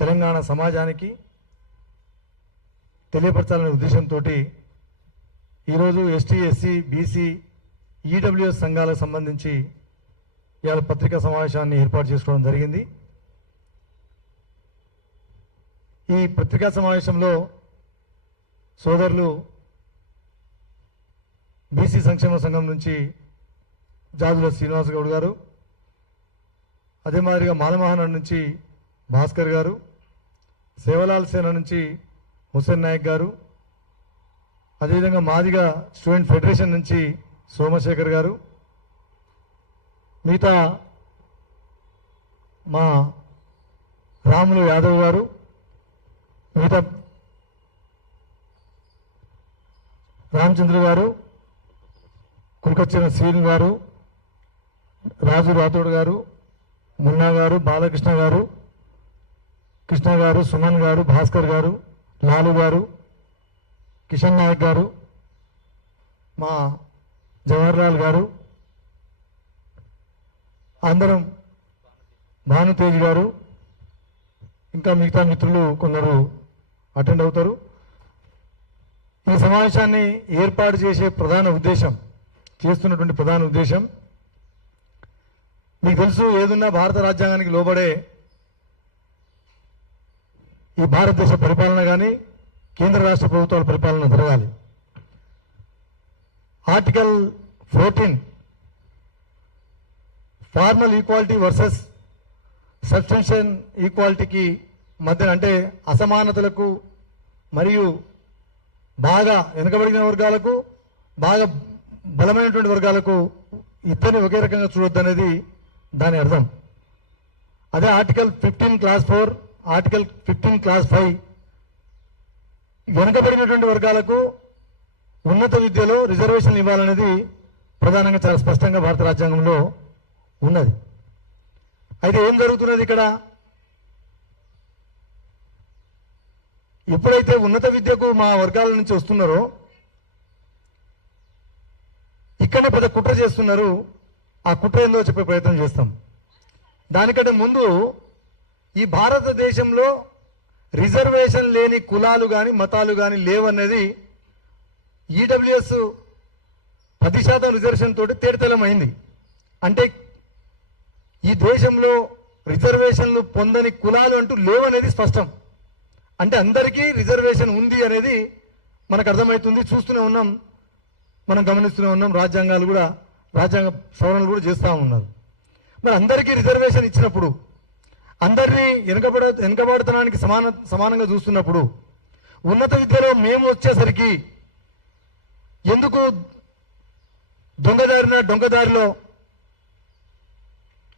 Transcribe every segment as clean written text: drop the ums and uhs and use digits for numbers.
తెలంగాణ సమాజానికి తెలియపరచాలనే ఉద్దేశంతో ఈరోజు ఎస్టీ ఎస్సీ బీసీ ఈడబ్ల్యూఎస్ సంఘాలకు సంబంధించి ఇవాళ పత్రికా సమావేశాన్ని ఏర్పాటు చేసుకోవడం జరిగింది. ఈ పత్రికా సమావేశంలో సోదరులు బీసీ సంక్షేమ సంఘం నుంచి జాజుల శ్రీనివాస్ గౌడ్ గారు, అదే మాదిరిగా మాలమహానాడు నుంచి భాస్కర్ గారు, సేవలాల్ సేన నుంచి హుసేన్ నాయక్ గారు, అదేవిధంగా మాదిగా స్టూడెంట్ ఫెడరేషన్ నుంచి సోమశేఖర్ గారు, మిగతా మా రాములు యాదవ్ గారు, మిగతా రామచంద్ర గారు, కులకొచ్చిన శ్రీను గారు, రాజు రాథోడ్ గారు, మున్నా గారు, బాలకృష్ణ గారు, కృష్ణ గారు, సుమన్ గారు, భాస్కర్ గారు, లాలు గారు, కిషన్ నాయక్ గారు, మా జవహర్లాల్ గారు, అందరం భానుతేజ్ గారు, ఇంకా మిగతా మిత్రులు కొందరు అటెండ్ అవుతారు. ఈ సమావేశాన్ని ఏర్పాటు చేస్తున్నటువంటి ప్రధాన ఉద్దేశం మీకు తెలుసు, ఏదున్నా భారత రాజ్యాంగానికి లోబడే ఈ భారతదేశ పరిపాలన కానీ కేంద్ర రాష్ట్ర ప్రభుత్వాల పరిపాలన జరగాలి. Article 14 formal equality versus substantial ఈక్వాలిటీకి మధ్య, అంటే అసమానతలకు మరియు బాగా వెనుకబడిన వర్గాలకు బాగా బలమైనటువంటి వర్గాలకు ఇద్దరిని ఒకే రకంగా చూడొద్దనేది దాని అర్థం. అదే ఆర్టికల్ 15 క్లాస్ 4, ఆర్టికల్ 15 క్లాస్ 5 వెనుకబడినటువంటి వర్గాలకు ఉన్నత విద్యలో రిజర్వేషన్ ఇవ్వాలనేది ప్రధానంగా చాలా స్పష్టంగా భారత రాజ్యాంగంలో ఉన్నది. అయితే ఏం జరుగుతున్నది ఇక్కడ? ఎప్పుడైతే ఉన్నత విద్యకు మా వర్గాల నుంచి వస్తున్నారో ఇక్కడనే పెద్ద కుట్ర చేస్తున్నారు. ఆ కుట్ర ఏందో చెప్పే ప్రయత్నం చేస్తాం. దానికంటే ముందు ఈ భారతదేశంలో రిజర్వేషన్ లేని కులాలు కానీ మతాలు కానీ లేవనేది ఈడబ్ల్యూఎస్ 10% రిజర్వేషన్ తోటి తేటతెల్లమైంది. అంటే ఈ దేశంలో రిజర్వేషన్లు పొందని కులాలు అంటూ లేవనేది స్పష్టం. అంటే అందరికీ రిజర్వేషన్ ఉంది అనేది మనకు అర్థమవుతుంది, చూస్తూనే ఉన్నాం, మనం గమనిస్తూనే ఉన్నాం. రాజ్యాంగ సవరణలు కూడా చేస్తూ ఉన్నారు. మరి అందరికీ రిజర్వేషన్ ఇచ్చినప్పుడు, అందరినీ వెనుకబడతనానికి సమానంగా చూస్తున్నప్పుడు, ఉన్నత విద్యలో మేము వచ్చేసరికి ఎందుకు దొంగదారిలో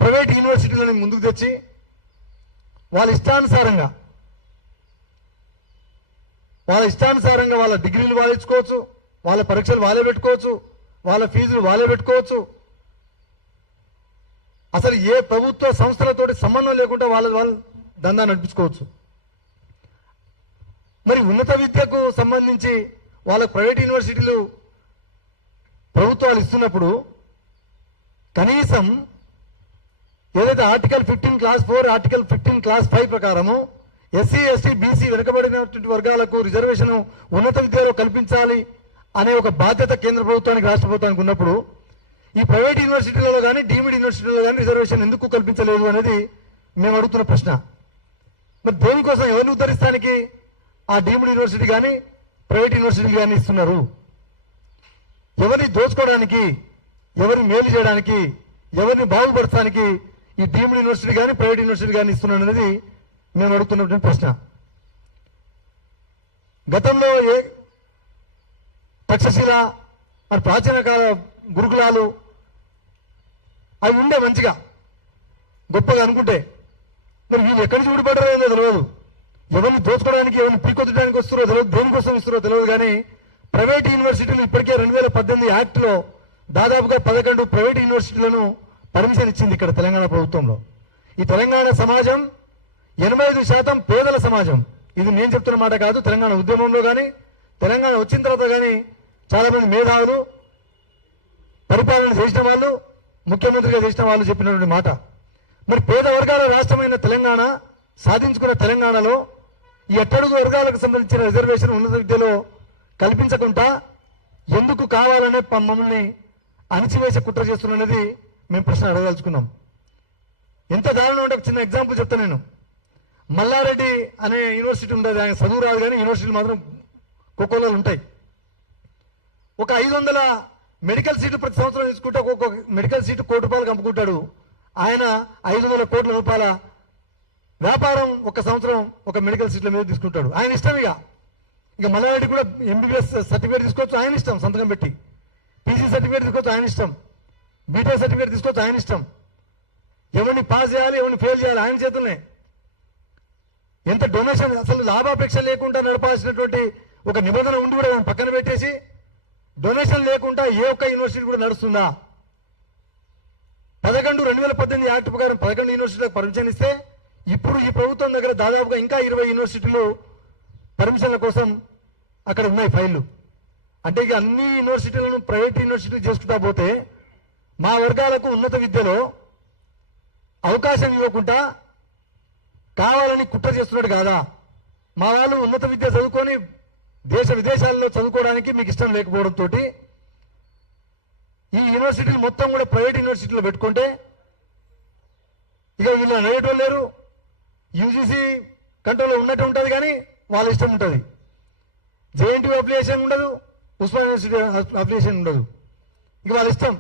ప్రైవేట్ యూనివర్సిటీలను ముందుకు తెచ్చి వాళ్ళ ఇష్టానుసారంగా వాళ్ళ డిగ్రీలు వాళ్ళే ఇచ్చుకోవచ్చు, వాళ్ళ పరీక్షలు వాళ్ళే పెట్టుకోవచ్చు, వాళ్ళ ఫీజులు వాళ్ళే పెట్టుకోవచ్చు. అసలు ఏ ప్రభుత్వ సంస్థలతోటి సంబంధం లేకుండా వాళ్ళ దందా నడిపించుకోవచ్చు. మరి ఉన్నత విద్యకు సంబంధించి వాళ్ళ ప్రైవేట్ యూనివర్సిటీలు ప్రభుత్వాలు ఇస్తున్నప్పుడు కనీసం ఏదైతే ఆర్టికల్ 15 క్లాస్ 4, ఆర్టికల్ 15 క్లాస్ 5 ప్రకారము ఎస్సీ ఎస్టీ బీసీ వెనుకబడినటువంటి వర్గాలకు రిజర్వేషన్ ఉన్నత విద్యలో కల్పించాలి అనే ఒక బాధ్యత కేంద్ర ప్రభుత్వానికి రాష్ట్ర ప్రభుత్వానికి ఉన్నప్పుడు ఈ ప్రైవేట్ యూనివర్సిటీలలో కానీ డీమ్డ్ యూనివర్సిటీలలో కానీ రిజర్వేషన్ ఎందుకు కల్పించలేదు అనేది మేము అడుగుతున్న ప్రశ్న. మరి దేనికోసం, ఎవరిని ఉద్ధరిస్తానికి ఆ డీమ్డ్ యూనివర్సిటీ కానీ ప్రైవేట్ యూనివర్సిటీలు కానీ ఇస్తున్నారు? ఎవరిని దోచుకోవడానికి, ఎవరిని మేలు చేయడానికి, ఎవరిని బాగుపరచడానికి ఈ డీమ్డ్ యూనివర్సిటీ కానీ ప్రైవేట్ యూనివర్సిటీ కానీ ఇస్తున్నారు అనేది మేము అడుగుతున్నటువంటి ప్రశ్న. గతంలో తక్షశిల మరి ప్రాచీన కాల గురుకులాలు అవి ఉండే మంచిగా గొప్పగా అనుకుంటే, మరి వీళ్ళు ఎక్కడి నుంచి ఊడిపడ్డారో తెలియదు. ఎవరిని దోచుకోవడానికి, ఎవరిని పీకొద్దడానికి వస్తారో తెలియదు, దేనికోసం ఇస్తారో తెలియదు. కానీ ప్రైవేట్ యూనివర్సిటీలు ఇప్పటికే 2018 యాక్ట్లో దాదాపుగా 11 ప్రైవేట్ యూనివర్సిటీలను పర్మిషన్ ఇచ్చింది ఇక్కడ తెలంగాణ ప్రభుత్వంలో. ఈ తెలంగాణ సమాజం 85% పేదల సమాజం. ఇది నేను చెప్తున్న మాట కాదు. తెలంగాణ ఉద్యమంలో కానీ తెలంగాణ వచ్చిన తర్వాత కానీ చాలా మంది మేధావులు, పరిపాలన చేసిన వాళ్ళు, ముఖ్యమంత్రిగా చేసిన వాళ్ళు చెప్పినటువంటి మాట. మరి పేద వర్గాల రాష్ట్రమైన తెలంగాణ సాధించుకున్న తెలంగాణలో ఈ అట్టడుగు వర్గాలకు సంబంధించిన రిజర్వేషన్ ఉన్నత విద్యలో కల్పించకుండా ఎందుకు కావాలనే మమ్మల్ని అణిచివేసే కుట్ర చేస్తున్నది మేము ప్రశ్న అడగదలుచుకున్నాం. ఎంత దారుణం అంటే ఒక చిన్న ఎగ్జాంపుల్ చెప్తాను నేను. మల్లారెడ్డి అనే యూనివర్సిటీ ఉంటుంది, ఆయన చదువు రాదు కానీ యూనివర్సిటీలు మాత్రం కోకోలలో ఉంటాయి. ఒక 500 మెడికల్ సీట్లు ప్రతి సంవత్సరం తీసుకుంటే ఒక్కొక్క మెడికల్ సీటు ₹1 కోటి కంపుకుంటాడు. ఆయన 500 కోట్ల రూపాయల వ్యాపారం ఒక సంవత్సరం ఒక మెడికల్ సీట్ల మీద తీసుకుంటాడు. ఆయన ఇష్టం. ఇక మల్లారెడ్డి కూడా ఎంబీబీఎస్ సర్టిఫికేట్ తీసుకోవచ్చు, ఆయన ఇష్టం. సంతకం పెట్టి పీజీ సర్టిఫికేట్ తీసుకోవచ్చు, ఆయన ఇష్టం. బీటెక్ సర్టిఫికేట్ తీసుకోవచ్చు, ఆయన ఇష్టం. ఎవరిని పాస్ చేయాలి, ఎవరిని ఫెయిల్ చేయాలి ఆయన చేతుల్నే. ఎంత డొనేషన్, అసలు లాభాపేక్ష లేకుండా నడపాల్సినటువంటి ఒక నిబంధన ఉండి కూడా దాన్ని పక్కన పెట్టేసి డొనేషన్ లేకుండా ఏ ఒక్క యూనివర్సిటీ కూడా నడుస్తుందా? 2018 యాక్ట్ ప్రకారం 11 యూనివర్సిటీలకు పర్మిషన్ ఇస్తే ఇప్పుడు ఈ ప్రభుత్వం దగ్గర దాదాపుగా ఇంకా 20 యూనివర్సిటీలు పర్మిషన్ల కోసం అక్కడ ఉన్నాయి ఫైళ్లు. అంటే ఇక అన్ని యూనివర్సిటీలను ప్రైవేట్ యూనివర్సిటీలు చేసుకుంటా పోతే మా వర్గాలకు ఉన్నత విద్యలో అవకాశం ఇవ్వకుండా కావాలని కుట్ర చేస్తున్నాడు కాదా? మా వాళ్ళు ఉన్నత విద్య చదువుకొని దేశ విదేశాల్లో చదువుకోవడానికి మీకు ఇష్టం లేకపోవడంతో ఈ యూనివర్సిటీలు మొత్తం కూడా ప్రైవేట్ యూనివర్సిటీలో పెట్టుకుంటే ఇక వీళ్ళు అనేటోళ్ళు లేరు. యూజీసీ కంట్రోల్లో ఉన్నట్టు ఉంటుంది కానీ వాళ్ళ ఇష్టం ఉంటుంది. జేఎన్టీయూ అప్లికేషన్ ఉండదు, ఉస్మాన్ యూనివర్సిటీ అప్లికేషన్ ఉండదు, ఇక వాళ్ళ ఇష్టం.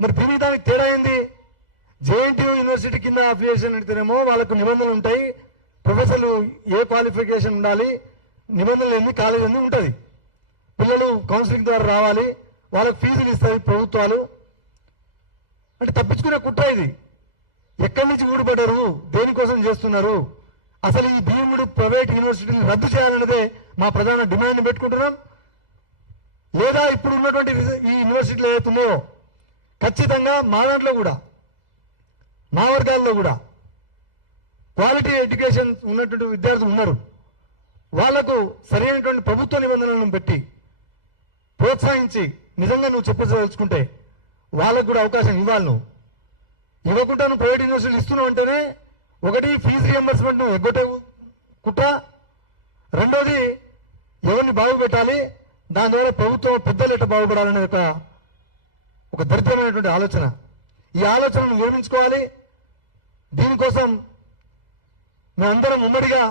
మరి దీనికి దానికి తేడా ఏంది? జేఎన్టీయూ యూనివర్సిటీ కింద అప్లికేషన్ అంటేనేమో వాళ్ళకు నిబంధనలు ఉంటాయి, ప్రొఫెసర్లు ఏ క్వాలిఫికేషన్ ఉండాలి, నిబంధనలు ఎన్ని, కాలేజ్ ఎన్ని ఉంటుంది. పిల్లలు కౌన్సిలింగ్ ద్వారా రావాలి, వాళ్ళకు ఫీజులు ఇస్తాయి ప్రభుత్వాలు. అంటే తప్పించుకునే కుట్ర ఇది. ఎక్కడి నుంచి ఊడిపడ్డారు, దేనికోసం చేస్తున్నారు? అసలు ఈ భీముడు ప్రైవేట్ యూనివర్సిటీని రద్దు చేయాలన్నదే మా ప్రధాన డిమాండ్ పెట్టుకుంటున్నాం. లేదా ఇప్పుడు ఉన్నటువంటి ఈ యూనివర్సిటీలు ఏవైతే ఉన్నాయో ఖచ్చితంగా మా దాంట్లో కూడా మా వర్గాల్లో కూడా క్వాలిటీ ఎడ్యుకేషన్ ఉన్నటువంటి విద్యార్థులు ఉన్నారు. వాళ్లకు సరైనటువంటి ప్రభుత్వ నిబంధనలను పెట్టి ప్రోత్సహించి నిజంగా నువ్వు చెప్పదలుచుకుంటే వాళ్ళకు కూడా అవకాశం ఇవ్వాలి. నువ్వు ఇవ్వకుండా నువ్వు ప్రైవేట్ యూనివర్సిటీలు ఇస్తున్నావు అంటేనే ఒకటి ఫీజు రియంబర్స్మెంట్ నువ్వు ఎగ్గొట్టే కుట్ర, రెండోది ఎవరిని బాగుపెట్టాలి, దాని ద్వారా ప్రభుత్వం పెద్దలు ఎట్లా బాగుపడాలనే ఒక దరిద్రమైనటువంటి ఆలోచన. ఈ ఆలోచనను విరమించుకోవాలి. దీనికోసం మేమందరం ఉమ్మడిగా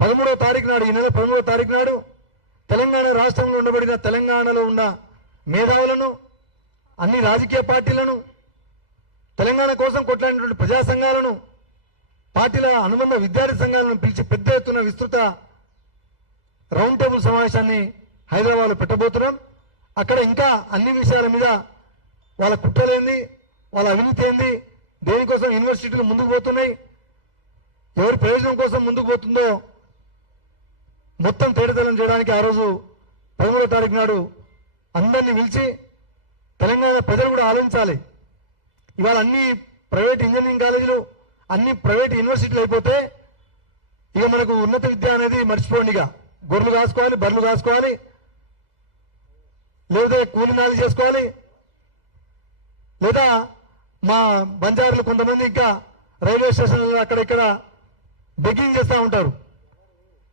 13వ తారీఖు నాడు, ఈ నెల 13వ తారీఖు నాడు తెలంగాణ రాష్ట్రంలో ఉండబడిన తెలంగాణలో ఉన్న మేధావులను, అన్ని రాజకీయ పార్టీలను, తెలంగాణ కోసం కొట్లాడినటువంటి ప్రజా సంఘాలను, పార్టీల అనుబంధ విద్యార్థి సంఘాలను పిలిచి పెద్ద ఎత్తున విస్తృత రౌండ్ టేబుల్ సమావేశాన్ని హైదరాబాద్లో పెట్టబోతున్నాం. అక్కడ ఇంకా అన్ని విషయాల మీద వాళ్ళ కుట్రలేంది, వాళ్ళ అవినీతి ఏంది, దేనికోసం యూనివర్సిటీలు ముందుకు పోతున్నాయి, ఎవరి ప్రయోజనం కోసం ముందుకు పోతుందో మొత్తం తేటతెల్లం చేయడానికి ఆ రోజు 13వ తారీఖు నాడు అందరినీ పిలిచి తెలంగాణ ప్రజలు కూడా ఆలోచించాలి. ఇవాళ అన్ని ప్రైవేట్ ఇంజనీరింగ్ కాలేజీలు, అన్ని ప్రైవేట్ యూనివర్సిటీలు అయిపోతే ఇక మనకు ఉన్నత విద్య అనేది మర్చిపోండి. ఇక గొర్రెలు కాసుకోవాలి, బర్రెలు కాసుకోవాలి, లేదా కూలినాలు చేసుకోవాలి, లేదా మా బంజారులు కొంతమంది ఇంకా రైల్వే స్టేషన్లు అక్కడ ఇక్కడ బెగ్గింగ్ చేస్తూ ఉంటారు,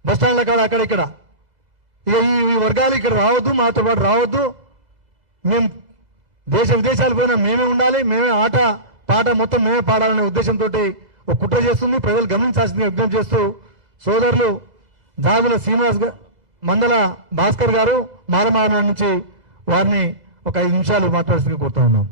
బస్టాండ్ల కాడ అక్కడ ఇక్కడ. ఇక ఈ వర్గాలు ఇక్కడ రావద్దు, మాతో పాటు రావద్దు, మేము దేశ విదేశాలు పోయినా మేమే ఉండాలి, మేమే ఆట పాట మొత్తం మేమే పాడాలనే ఉద్దేశంతో ఒక కుట్ర చేస్తుంది. ప్రజలు గమనించాల్సిందిగా విజ్ఞప్తి చేస్తూ సోదరులు జాగుల శ్రీనివాస్, మందల భాస్కర్ గారు మారమాన నుంచి వారిని ఒక 5 నిమిషాలు మాట్లాడుతూ కోరుతా ఉన్నాం.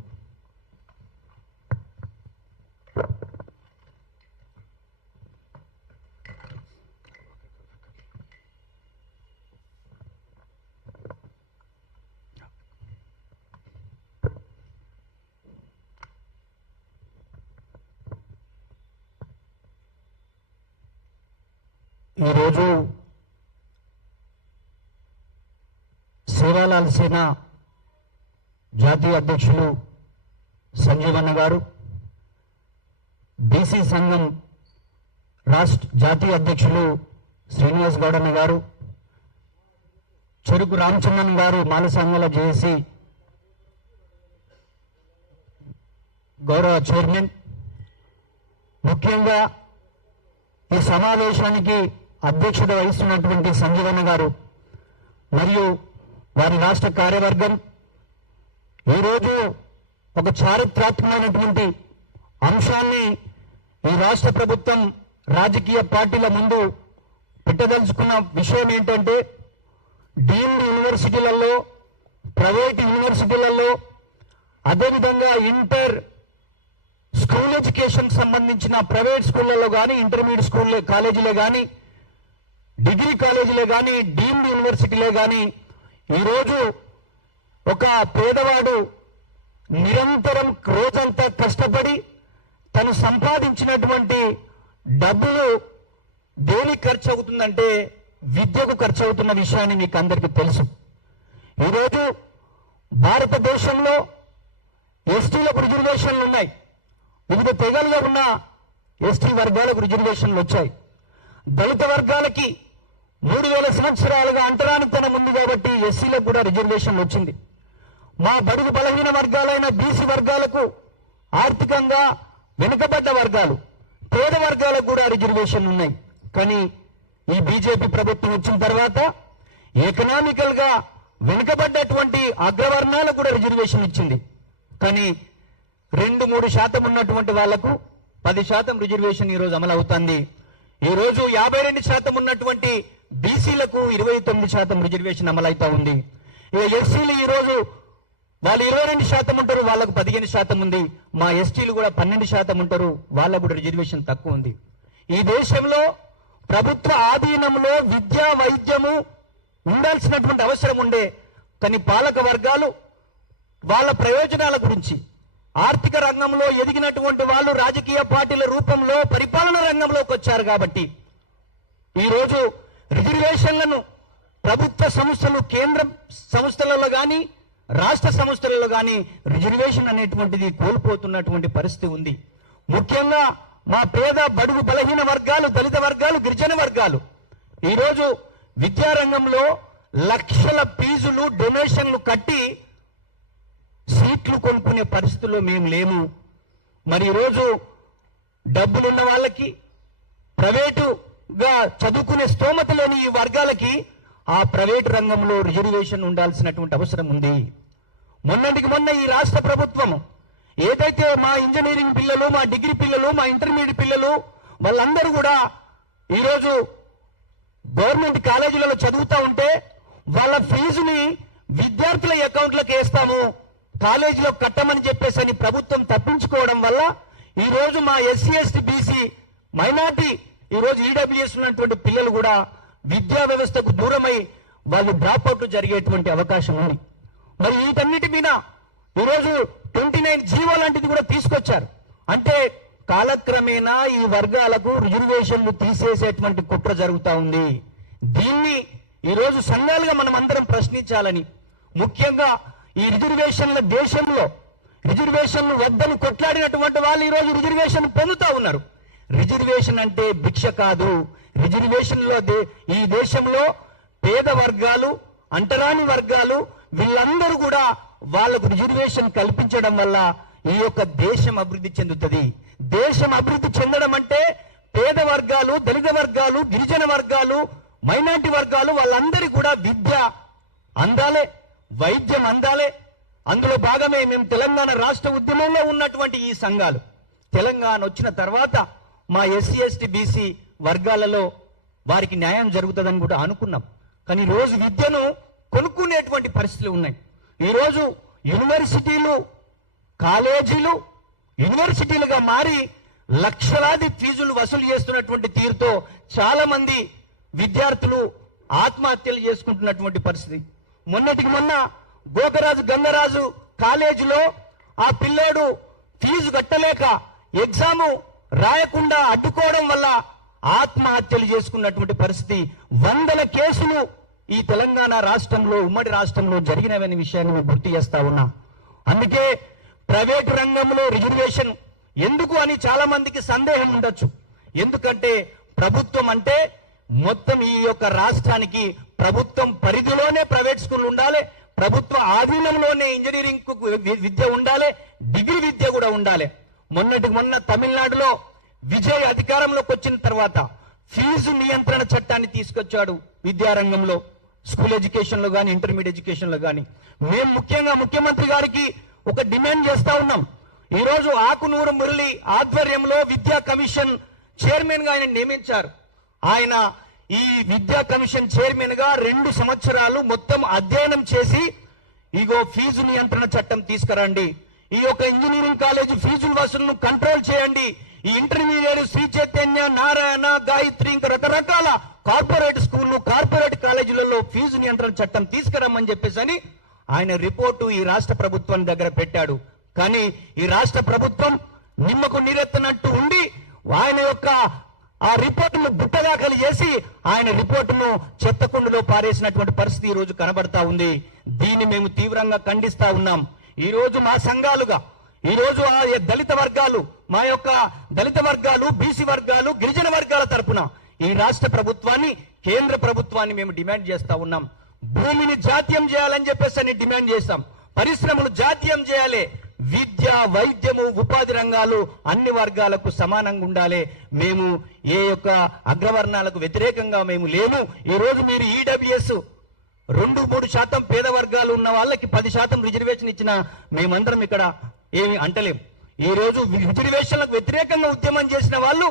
ఈరోజు సేవాలాల్ సేన జాతీయ అధ్యక్షులు సంజీవన్న గారు, బీసీ సంఘం రాష్ట్ర జాతీయ అధ్యక్షులు శ్రీనివాస్ గౌడన్న గారు, చెరుకు రామచంద్రన్ గారు మాల సంఘాల జేఏసీ గౌరవ చైర్మన్, ముఖ్యంగా ఈ సమావేశానికి అధ్యక్షత వహిస్తున్నటువంటి సంజీవన్న గారు మరియు వారి రాష్ట్ర కార్యవర్గం ఈరోజు ఒక చారిత్రాత్మకమైనటువంటి అంశాన్ని ఈ రాష్ట్ర ప్రభుత్వం రాజకీయ పార్టీల ముందు పెట్టదలుచుకున్న విషయం ఏంటంటే డీమ్డ్ యూనివర్సిటీలలో, ప్రైవేట్ యూనివర్సిటీలలో, అదేవిధంగా ఇంటర్ స్కూల్ ఎడ్యుకేషన్ సంబంధించిన ప్రైవేట్ స్కూళ్ళలో కానీ, ఇంటర్మీడియట్ స్కూల్ కాలేజీలే కానీ, డిగ్రీ కాలేజీలే కానీ, డీమ్డ్ యూనివర్సిటీలే కానీ ఈరోజు ఒక పేదవాడు నిరంతరం రోజంతా కష్టపడి తను సంపాదించినటువంటి డబ్బులు దేనికి ఖర్చు అవుతుందంటే విద్యకు ఖర్చు అవుతున్న విషయాన్ని మీకు అందరికీ తెలుసు. ఈరోజు భారతదేశంలో ఎస్టీలకు రిజర్వేషన్లు ఉన్నాయి. వివిధ తెగలుగా ఉన్న ఎస్టీ వర్గాలకు రిజర్వేషన్లు వచ్చాయి. దళిత వర్గాలకి 3000 సంవత్సరాలుగా అంటరానితనం ఉంది కాబట్టి ఎస్సీలకు కూడా రిజర్వేషన్లు వచ్చింది. మా బడుగు బలహీన వర్గాలైన బీసీ వర్గాలకు, ఆర్థికంగా వెనుకబడ్డ వర్గాలు, పేద వర్గాలకు కూడా రిజర్వేషన్లు ఉన్నాయి. కానీ ఈ బీజేపీ ప్రభుత్వం వచ్చిన తర్వాత ఎకనామికల్ గా వెనుకబడ్డటువంటి అగ్రవర్ణాలకు కూడా రిజర్వేషన్ ఇచ్చింది. కానీ 2-3% ఉన్నటువంటి వాళ్లకు 10% రిజర్వేషన్ ఈ రోజు అమలు అవుతుంది. ఈ రోజు 52% ఉన్నటువంటి బీసీలకు 29% రిజర్వేషన్ అమలవుతా ఉంది. ఇక ఎస్సీలు ఈ రోజు వాళ్ళు 22% ఉంటారు, వాళ్ళకు 15% ఉంది. మా ఎస్టీలు కూడా 12% ఉంటారు, వాళ్ళకు కూడా రిజర్వేషన్ తక్కువ ఉంది. ఈ దేశంలో ప్రభుత్వ ఆధీనంలో విద్య, వైద్యము ఉండాల్సినటువంటి అవసరం ఉండే. కానీ పాలక వర్గాలు వాళ్ళ ప్రయోజనాల గురించి ఆర్థిక రంగంలో ఎదిగినటువంటి వాళ్ళు రాజకీయ పార్టీల రూపంలో పరిపాలన రంగంలోకి వచ్చారు. కాబట్టి ఈరోజు రిజర్వేషన్లను ప్రభుత్వ సంస్థలు, కేంద్ర సంస్థలలో కానీ, రాష్ట్ర సంస్థలలో కానీ రిజర్వేషన్ అనేటువంటిది కోల్పోతున్నటువంటి పరిస్థితి ఉంది. ముఖ్యంగా మా పేద బడుగు బలహీన వర్గాలు, దళిత వర్గాలు, గిరిజన వర్గాలు ఈరోజు విద్యారంగంలో లక్షల ఫీజులు, డొనేషన్లు కట్టి సీట్లు కొనుక్కునే పరిస్థితుల్లో మేము లేము. మరి ఈరోజు డబ్బులున్న వాళ్ళకి, ప్రైవేటుగా చదువుకునే స్తోమత లేని ఈ వర్గాలకి ఆ ప్రైవేటు రంగంలో రిజర్వేషన్ ఉండాల్సినటువంటి అవసరం ఉంది. మొన్నటికి మొన్న ఈ రాష్ట్ర ప్రభుత్వం ఏదైతే మా ఇంజనీరింగ్ పిల్లలు, మా డిగ్రీ పిల్లలు, మా ఇంటర్మీడియట్ పిల్లలు వాళ్ళందరూ కూడా ఈరోజు గవర్నమెంట్ కాలేజీలలో చదువుతూ ఉంటే వాళ్ళ ఫీజుని విద్యార్థుల అకౌంట్లకు వేస్తాము, కాలేజీలో కట్టమని చెప్పేసి అని ప్రభుత్వం తప్పించుకోవడం వల్ల ఈ రోజు మా ఎస్సీ, ఎస్టీ, బీసీ, మైనార్టీ, ఈ రోజు ఈడబ్ల్యూఎస్ ఉన్నటువంటి పిల్లలు కూడా విద్యా వ్యవస్థకు దూరమై వాళ్ళు డ్రాప్ అవుట్ జరిగేటువంటి అవకాశం ఉంది. మరి వీటన్నిటి మీద ఈరోజు 29 జీవో లాంటిది కూడా తీసుకొచ్చారు. అంటే కాలక్రమేణా ఈ వర్గాలకు రిజర్వేషన్లు తీసేసేటువంటి కుట్ర జరుగుతూ ఉంది. దీన్ని ఈరోజు సంఘాలుగా మనం అందరం ప్రశ్నించాలని, ముఖ్యంగా ఈ రిజర్వేషన్ల దేశంలో రిజర్వేషన్లు వద్దని కొట్లాడినటువంటి వాళ్ళు ఈరోజు రిజర్వేషన్ పొందుతా ఉన్నారు. రిజర్వేషన్ అంటే భిక్ష కాదు. రిజర్వేషన్లో ఈ దేశంలో పేద వర్గాలు, అంటరాని వర్గాలు వీళ్ళందరూ కూడా వాళ్లకు రిజర్వేషన్ కల్పించడం వల్ల ఈ యొక్క దేశం అభివృద్ధి చెందుతుంది. దేశం అభివృద్ధి చెందడం అంటే పేద వర్గాలు, దళిత వర్గాలు, గిరిజన వర్గాలు, మైనారిటీ వర్గాలు వాళ్ళందరికీ కూడా విద్య అందాలే, వైద్యం అందాలే. అందులో భాగమే మేము తెలంగాణ రాష్ట్ర ఉద్యమంలో ఉన్నటువంటి ఈ సంఘాలు తెలంగాణ వచ్చిన తర్వాత మా ఎస్సీ, ఎస్టీ, బీసీ వర్గాలలో వారికి న్యాయం జరుగుతుందని కూడా అనుకున్నాం. కానీ రోజు విద్యను కొనుక్కునేటువంటి పరిస్థితులు ఉన్నాయి. ఈరోజు యూనివర్సిటీలు, కాలేజీలు యూనివర్సిటీలుగా మారి లక్షలాది ఫీజులు వసూలు చేస్తున్నటువంటి తీరుతో చాలా మంది విద్యార్థులు ఆత్మహత్యలు చేసుకుంటున్నటువంటి పరిస్థితి. మొన్నటికి మొన్న గోకరాజు గంగరాజు కాలేజీలో ఆ పిల్లోడు ఫీజు కట్టలేక ఎగ్జాము రాయకుండా అడ్డుకోవడం వల్ల ఆత్మహత్యలు చేసుకున్నటువంటి పరిస్థితి. 100 కేసులు ఈ తెలంగాణ రాష్ట్రంలో, ఉమ్మడి రాష్ట్రంలో జరిగినవనే విషయాన్ని మేము గుర్తు చేస్తా ఉన్నాం. అందుకే ప్రైవేటు రంగంలో రిజర్వేషన్ ఎందుకు అని చాలా మందికి సందేహం ఉండొచ్చు. ఎందుకంటే ప్రభుత్వం అంటే మొత్తం ఈ యొక్క రాష్ట్రానికి ప్రభుత్వం పరిధిలోనే ప్రైవేట్ స్కూల్ ఉండాలి, ప్రభుత్వ ఆధీనంలోనే ఇంజనీరింగ్ విద్య ఉండాలి, డిగ్రీ విద్య కూడా ఉండాలి. మొన్న తమిళనాడులో విజయ్ అధికారంలోకి వచ్చిన తర్వాత ఫీజు నియంత్రణ చట్టాన్ని తీసుకొచ్చాడు విద్యారంగంలో, స్కూల్ ఎడ్యుకేషన్లో కానీ ఇంటర్మీడియట్ ఎడ్యుకేషన్లో కానీ. మేము ముఖ్యంగా ముఖ్యమంత్రి గారికి ఒక డిమాండ్ చేస్తా ఉన్నాం. ఈరోజు ఆకునూరు మురళి ఆధ్వర్యంలో విద్యా కమిషన్ చైర్మన్ గా ఆయన నియమించారు. ఆయన ఈ విద్యా కమిషన్ చైర్మన్ గా 2 సంవత్సరాలు మొత్తం అధ్యయనం చేసి ఇగో ఫీజు నియంత్రణ చట్టం తీసుకురండి, ఈ యొక్క ఇంజనీరింగ్ కాలేజీ ఫీజుల వసూలును కంట్రోల్ చేయండి, ఈ ఇంటర్మీడియట్ శ్రీ చైతన్య, నారాయణ, గాయత్రి ఇంకా రకరకాల కార్పొరేట్ స్కూళ్లు కార్పొరేట్ కాలేజీలలో ఫీజు నియంత్రణ చట్టం తీసుకురమ్మని చెప్పేసి ఆయన రిపోర్టు ఈ రాష్ట్ర ప్రభుత్వం దగ్గర పెట్టాడు. కానీ ఈ రాష్ట్ర ప్రభుత్వం నిమ్మకు నీరెత్తనట్టు ఉండి ఆయన యొక్క ఆ రిపోర్టును బుట్టదాఖలు చేసి ఆయన రిపోర్టును చెత్తకుండులో పారేసినటువంటి పరిస్థితి ఈ రోజు కనబడతా ఉంది. దీన్ని మేము తీవ్రంగా ఖండిస్తా ఉన్నాం. ఈ రోజు మా సంఘాలుగా, ఈ రోజు ఆ దళిత వర్గాలు, మా యొక్క దళిత వర్గాలు, బీసీ వర్గాలు, గిరిజన వర్గాల తరపున ఈ రాష్ట్ర ప్రభుత్వాన్ని, కేంద్ర ప్రభుత్వాన్ని మేము డిమాండ్ చేస్తా ఉన్నాం. భూమిని జాతీయం చేయాలని చెప్పేసి డిమాండ్ చేస్తాం. పరిశ్రమలు జాతీయం చేయాలి. విద్య, వైద్యము, ఉపాధి రంగాలు అన్ని వర్గాలకు సమానంగా ఉండాలి. మేము ఏ యొక్క అగ్రవర్ణాలకు వ్యతిరేకంగా మేము లేము. ఈ రోజు మీరు ఈడబ్ల్యూఎస్ 2-3% పేద వర్గాలు ఉన్న వాళ్ళకి 10% రిజర్వేషన్ ఇచ్చిన మేమందరం ఇక్కడ ఏమి అంటలేం. ఈ రోజు రిజర్వేషన్లకు వ్యతిరేకంగా ఉద్యమం చేసిన వాళ్ళు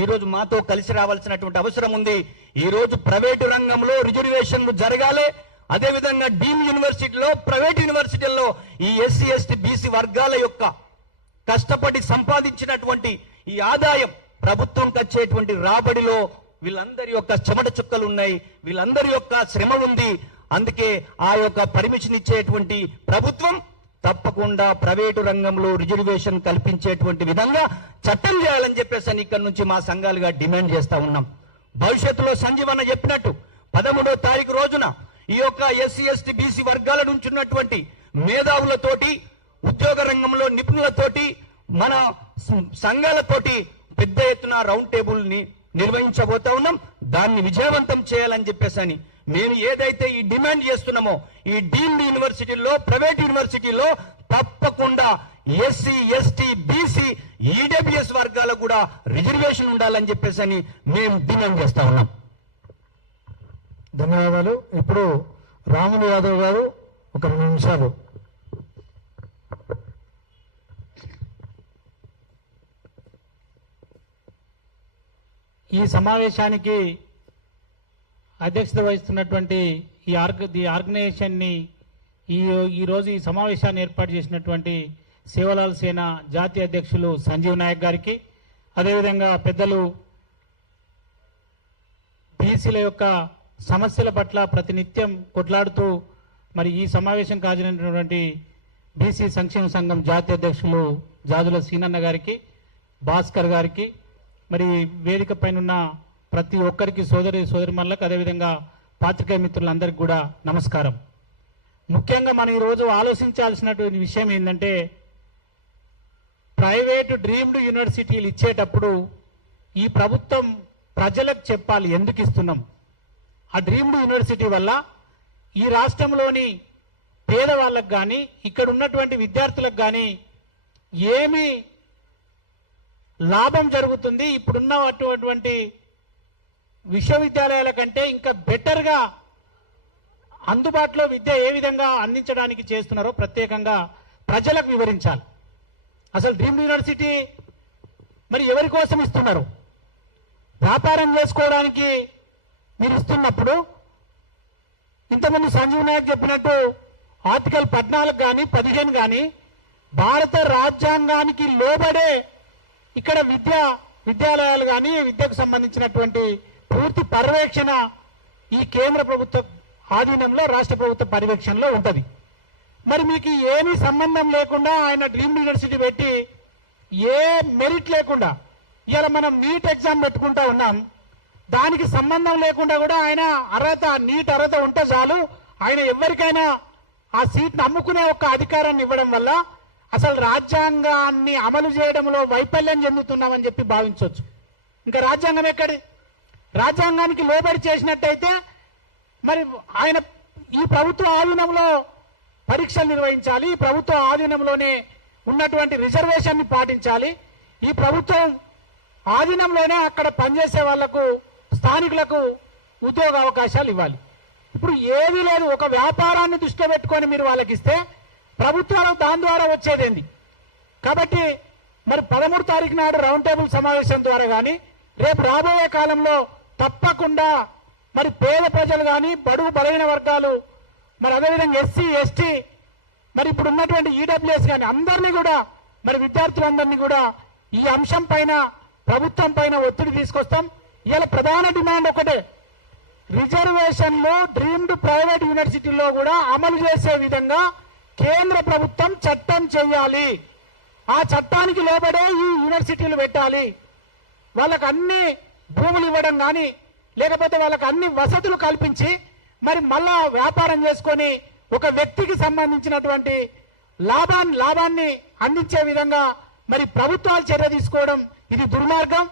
ఈ రోజు మాతో కలిసి రావాల్సినటువంటి అవసరం ఉంది. ఈ రోజు ప్రైవేటు రంగంలో రిజర్వేషన్లు జరగాలి. అదేవిధంగా డీమ్ యూనివర్సిటీలో, ప్రైవేట్ యూనివర్సిటీల్లో ఈ ఎస్సీ, ఎస్టీ, బీసీ వర్గాల యొక్క కష్టపడి సంపాదించినటువంటి ఈ ఆదాయం, ప్రభుత్వం వచ్చేటువంటి రాబడిలో వీళ్ళందరి యొక్క చెమట చుక్కలు ఉన్నాయి, వీళ్ళందరి యొక్క శ్రమ ఉంది. అందుకే ఆ యొక్క పర్మిషన్ ఇచ్చేటువంటి ప్రభుత్వం తప్పకుండా ప్రైవేటు రంగంలో రిజర్వేషన్ కల్పించేటువంటి విధంగా చట్టం చేయాలని చెప్పేసి ఇక్కడ నుంచి మా సంఘాలుగా డిమాండ్ చేస్తా ఉన్నాం. భవిష్యత్తులో సంజీవన్న చెప్పినట్టు 13వ తారీఖు రోజున ఈ యొక్క ఎస్సీ, ఎస్టీ, బీసీ వర్గాల నుంచి ఉన్నటువంటి మేధావులతోటి, ఉద్యోగ రంగంలో నిపుణులతోటి, మన సంఘాలతోటి పెద్ద ఎత్తున రౌండ్ టేబుల్ ని నిర్వహించబోతా ఉన్నాం. దాన్ని విజయవంతం చేయాలని చెప్పేసి మేము ఏదైతే ఈ డిమాండ్ చేస్తున్నామో, ఈ డీమ్డ్ యూనివర్సిటీల్లో, ప్రైవేట్ యూనివర్సిటీలో తప్పకుండా ఎస్సీ, ఎస్టీ, బీసీ, ఈడబ్ల్యూఎస్ వర్గాలకు కూడా రిజర్వేషన్ ఉండాలని చెప్పేసి మేము డిమాండ్ చేస్తా ఉన్నాం. ధన్యవాదాలు. ఇప్పుడు రాములు యాదవ్ గారు ఒక 2 నిమిషాలు. ఈ సమావేశానికి అధ్యక్షత వహిస్తున్నటువంటి ఈ ఆర్గనైజేషన్ని ఈరోజు ఈ సమావేశాన్ని ఏర్పాటు చేసినటువంటి సేవలాల్ సేన జాతీయ అధ్యక్షులు సంజీవ్ నాయక్ గారికి, అదేవిధంగా పెద్దలు బీసీల యొక్క సమస్యల పట్ల ప్రతినిత్యం కొట్లాడుతూ మరి ఈ సమావేశం కాజైనటువంటి బీసీ సంక్షేమ సంఘం జాతీయ అధ్యక్షులు జాజుల సీనన్న గారికి, భాస్కర్ గారికి, మరి వేదిక పైన ప్రతి ఒక్కరికి, సోదరిమణులకు, అదేవిధంగా పాత్రికేయ మిత్రులందరికీ కూడా నమస్కారం. ముఖ్యంగా మనం ఈరోజు ఆలోచించాల్సినటువంటి విషయం ఏంటంటే, ప్రైవేటు డ్రీమ్డ్ యూనివర్సిటీలు ఇచ్చేటప్పుడు ఈ ప్రభుత్వం ప్రజలకు చెప్పాలి ఎందుకు ఇస్తున్నాం. ఆ డ్రీమ్డ్ యూనివర్సిటీ వల్ల ఈ రాష్ట్రంలోని పేదవాళ్ళకు కానీ, ఇక్కడ ఉన్నటువంటి విద్యార్థులకు కానీ ఏమి లాభం జరుగుతుంది, ఇప్పుడున్నటువంటి విశ్వవిద్యాలయాల కంటే ఇంకా బెటర్గా అందుబాటులో విద్య ఏ విధంగా అందించడానికి చేస్తున్నారో ప్రత్యేకంగా ప్రజలకు వివరించాలి. అసలు డ్రీమ్డ్ యూనివర్సిటీ మరి ఎవరి కోసం ఇస్తున్నారు? వ్యాపారం చేసుకోవడానికి మీరు ఇస్తున్నప్పుడు ఇంతకుముందు సంజీవ్ నాయక్ చెప్పినట్టు ఆర్టికల్ 14 కానీ 15 కానీ భారత రాజ్యాంగానికి లోబడే ఇక్కడ విద్యాలయాలు కానీ విద్యకు సంబంధించినటువంటి పూర్తి పర్యవేక్షణ ఈ కేంద్ర ప్రభుత్వ ఆధీనంలో, రాష్ట్ర ప్రభుత్వ పర్యవేక్షణలో ఉంటుంది. మరి మీకు ఏమీ సంబంధం లేకుండా ఆయన డ్రీమ్డ్ యూనివర్సిటీ పెట్టి ఏ మెరిట్ లేకుండా ఇలా మనం నీట్ ఎగ్జామ్ పెట్టుకుంటా ఉన్నాం. దానికి సంబంధం లేకుండా కూడా ఆయన నీట్ అర్హత ఉంటే చాలు, ఆయన ఎవరికైనా ఆ సీట్ను అమ్ముకునే ఒక అధికారాన్ని ఇవ్వడం వల్ల అసలు రాజ్యాంగాన్ని అమలు చేయడంలో వైఫల్యం చెందుతున్నామని చెప్పి భావించవచ్చు. ఇంకా రాజ్యాంగం ఎక్కడి? రాజ్యాంగానికి లోబడి చేసినట్టయితే మరి ఆయన ఈ ప్రభుత్వ ఆధీనంలో పరీక్షలు నిర్వహించాలి, ఈ ప్రభుత్వ ఆధీనంలోనే ఉన్నటువంటి రిజర్వేషన్ ని పాటించాలి. ఈ ప్రభుత్వం ఆధీనంలోనే అక్కడ పనిచేసే వాళ్లకు స్థానికులకు ఉద్యోగ అవకాశాలు ఇవ్వాలి. ఇప్పుడు ఏది లేదు, ఒక వ్యాపారాన్ని దృష్టిలో పెట్టుకొని మీరు వాళ్ళకి ఇస్తే ప్రభుత్వాలు దాని ద్వారా వచ్చేదేంది. కాబట్టి మరి 13 తారీఖు నాడు రౌండ్ టేబుల్ సమావేశం ద్వారా కానీ రేపు రాబోయే కాలంలో తప్పకుండా మరి పేద ప్రజలు కానీ బడుగు బలహీన వర్గాలు మరి అదేవిధంగా ఎస్సీ ఎస్టీ మరి ఇప్పుడు ఉన్నటువంటి ఈడబ్ల్యూఎస్ కానీ అందరినీ కూడా మరి విద్యార్థులందరినీ కూడా ఈ అంశం పైన ప్రభుత్వం పైన ఒత్తిడి తీసుకొస్తాం. ఇవాళ ప్రధాన డిమాండ్ ఒకటే, రిజర్వేషన్లు డ్రీమ్డ్ ప్రైవేట్ యూనివర్సిటీల్లో కూడా అమలు చేసే విధంగా కేంద్ర ప్రభుత్వం చట్టం చేయాలి. ఆ చట్టానికి లోబడే ఈ యూనివర్సిటీలు పెట్టాలి. వాళ్ళకు అన్ని భూములు ఇవ్వడం కానీ లేకపోతే వాళ్ళకి అన్ని వసతులు కల్పించి మరి మళ్ళా వ్యాపారం చేసుకొని ఒక వ్యక్తికి సంబంధించినటువంటి లాభాన్ని అందించే విధంగా మరి ప్రభుత్వాలు చర్య తీసుకోవడం ఇది దుర్మార్గం.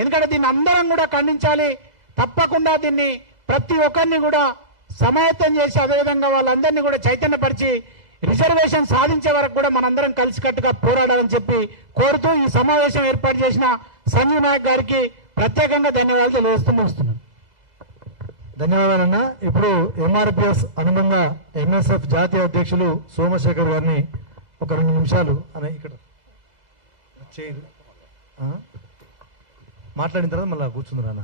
ఎందుకంటే దీన్ని అందరం కూడా ఖండించాలి. తప్పకుండా దీన్ని ప్రతి ఒక్కరిని కూడా సమాయత్తం చేసి అదేవిధంగా వాళ్ళందరినీ కూడా చైతన్యపరిచి రిజర్వేషన్ సాధించే వరకు కూడా మనందరం కలిసికట్టుగా పోరాడాలని చెప్పి కోరుతూ ఈ సమావేశం ఏర్పాటు చేసిన సంజీవ్ నాయక్ గారికి ప్రత్యేకంగా ధన్యవాదాలు తెలియజేస్తూ ముగిస్తున్నాను. ధన్యవాదాలన్న. ఇప్పుడు ఎంఆర్పిఎస్ అనుబంధ ఎంఎస్ఎఫ్ జాతీయ అధ్యక్షులు సోమశేఖర్ గారిని ఒక 2 నిమిషాలు అని ఇక్కడ చేయదు మాట్లాడిన తర్వాత మళ్ళీ కూర్చుంది నాన్న.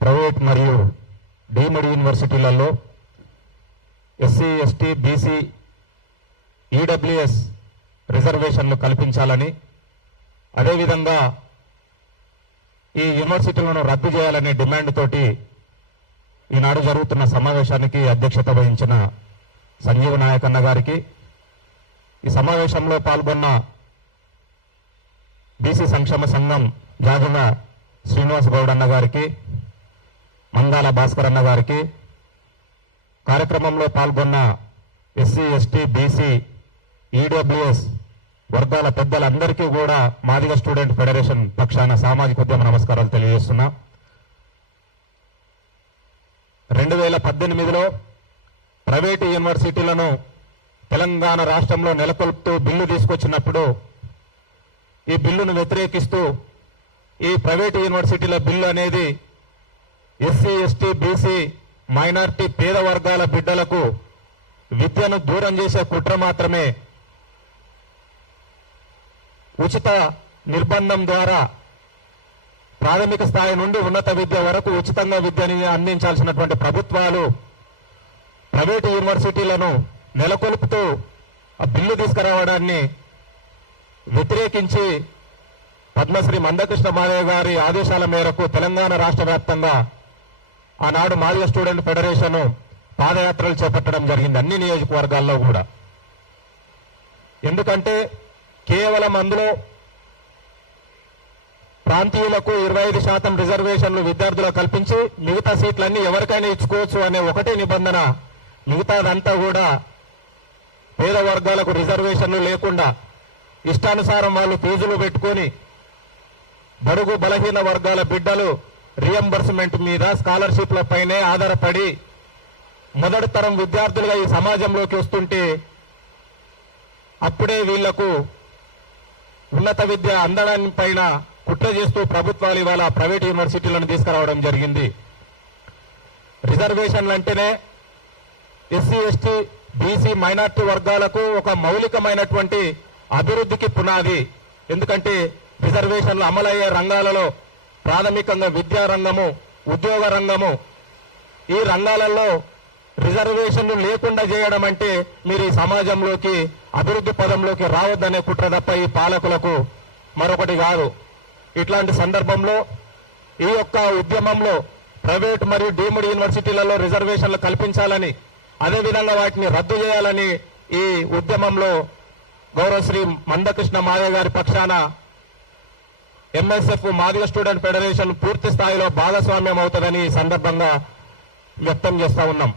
ప్రైవేట్ మరియు డీమ్డ్ యూనివర్సిటీలలో ఎస్సీ ఎస్టీ బీసీ ఈడబ్ల్యూఎస్ రిజర్వేషన్లు కల్పించాలని అదేవిధంగా ఈ యూనివర్సిటీలను రద్దు చేయాలనే డిమాండ్ తోటి ఈనాడు జరుగుతున్న సమావేశానికి అధ్యక్షత వహించిన సంజీవ్ నాయక్ అన్న గారికి, ఈ సమావేశంలో పాల్గొన్న బీసీ సంక్షేమ సంఘం జాజుల శ్రీనివాస్ గౌడ్ అన్న గారికి, మందాల భాస్కర్ అన్న గారికి, కార్యక్రమంలో పాల్గొన్న ఎస్సీ ఎస్టీ బీసీ ఈడబ్ల్యూఎస్ వర్గాల పెద్దలందరికీ కూడా మాదిగ స్టూడెంట్ ఫెడరేషన్ పక్షాన సామాజిక ఉద్యమ నమస్కారాలు తెలియజేస్తున్నా. 2018లో ప్రైవేటు యూనివర్సిటీలను తెలంగాణ రాష్ట్రంలో నెలకొల్పుతూ బిల్లు తీసుకొచ్చినప్పుడు ఈ బిల్లును వ్యతిరేకిస్తూ ఈ ప్రైవేటు యూనివర్సిటీల బిల్లు అనేది ఎస్సీ ఎస్టీ బీసీ మైనారిటీ పేద వర్గాల బిడ్డలకు విద్యను దూరం చేసే కుట్ర మాత్రమే. ఉచిత నిర్బంధం ద్వారా ప్రాథమిక స్థాయి నుండి ఉన్నత విద్య వరకు ఉచితంగా విద్యని అందించాల్సినటువంటి ప్రభుత్వాలు ప్రైవేటు యూనివర్సిటీలను నెలకొల్పుతూ ఆ బిల్లు తీసుకురావడాన్ని వ్యతిరేకించి పద్మశ్రీ మందకృష్ణ మాదయ్య గారి ఆదేశాల మేరకు తెలంగాణ రాష్ట్ర వ్యాప్తంగా ఆనాడు మాదిగ స్టూడెంట్ ఫెడరేషన్ పాదయాత్రలు చేపట్టడం జరిగింది అన్ని నియోజకవర్గాల్లో కూడా. ఎందుకంటే కేవలం అందులో ప్రాంతీయులకు 25% రిజర్వేషన్లు విద్యార్థులకు కల్పించి మిగతా సీట్లన్నీ ఎవరికైనా ఇచ్చుకోవచ్చు అనే ఒకటే నిబంధన. మిగతాదంతా కూడా పేద వర్గాలకు రిజర్వేషన్లు లేకుండా ఇష్టానుసారం వాళ్ళు ఫీజులు పెట్టుకొని బడుగు బలహీన వర్గాల బిడ్డలు రియంబర్స్మెంట్ మీద స్కాలర్షిప్ల పైనే ఆధారపడి మొదటి తరం విద్యార్థులుగా ఈ సమాజంలోకి వస్తుంటే అప్పుడే వీళ్లకు ఉన్నత విద్య అందడాన్ని పైన కుట్ర చేస్తూ ప్రభుత్వాలు ఇవాళ ప్రైవేట్ యూనివర్సిటీలను తీసుకురావడం జరిగింది. రిజర్వేషన్లు అంటేనే ఎస్సీ ఎస్టీ బీసీ మైనార్టీ వర్గాలకు ఒక మౌలికమైనటువంటి అభివృద్ధికి పునాది. ఎందుకంటే రిజర్వేషన్లు అమలయ్యే రంగాలలో ప్రాథమికంగా విద్యా రంగము, ఉద్యోగ రంగము, ఈ రంగాలలో రిజర్వేషన్లు లేకుండా చేయడం అంటే మీరు ఈ సమాజంలోకి అభివృద్ధి పదంలోకి రావద్దనే కుట్ర తప్ప ఈ పాలకులకు మరొకటి కాదు. ఇట్లాంటి సందర్భంలో ఈ యొక్క ఉద్యమంలో ప్రైవేట్ మరియు డీమ్డ్ యూనివర్సిటీలలో రిజర్వేషన్లు కల్పించాలని అదేవిధంగా వాటిని రద్దు చేయాలని ఈ ఉద్యమంలో గౌరవ శ్రీ మందకృష్ణ మాదయ్య గారి పక్షాన ఎంఎస్ఎఫ్ మాదిగ స్టూడెంట్ ఫెడరేషన్ పూర్తి స్థాయిలో భాగస్వామ్యం అవుతుందని ఈ సందర్భంగా వ్యక్తం చేస్తా ఉన్నాం.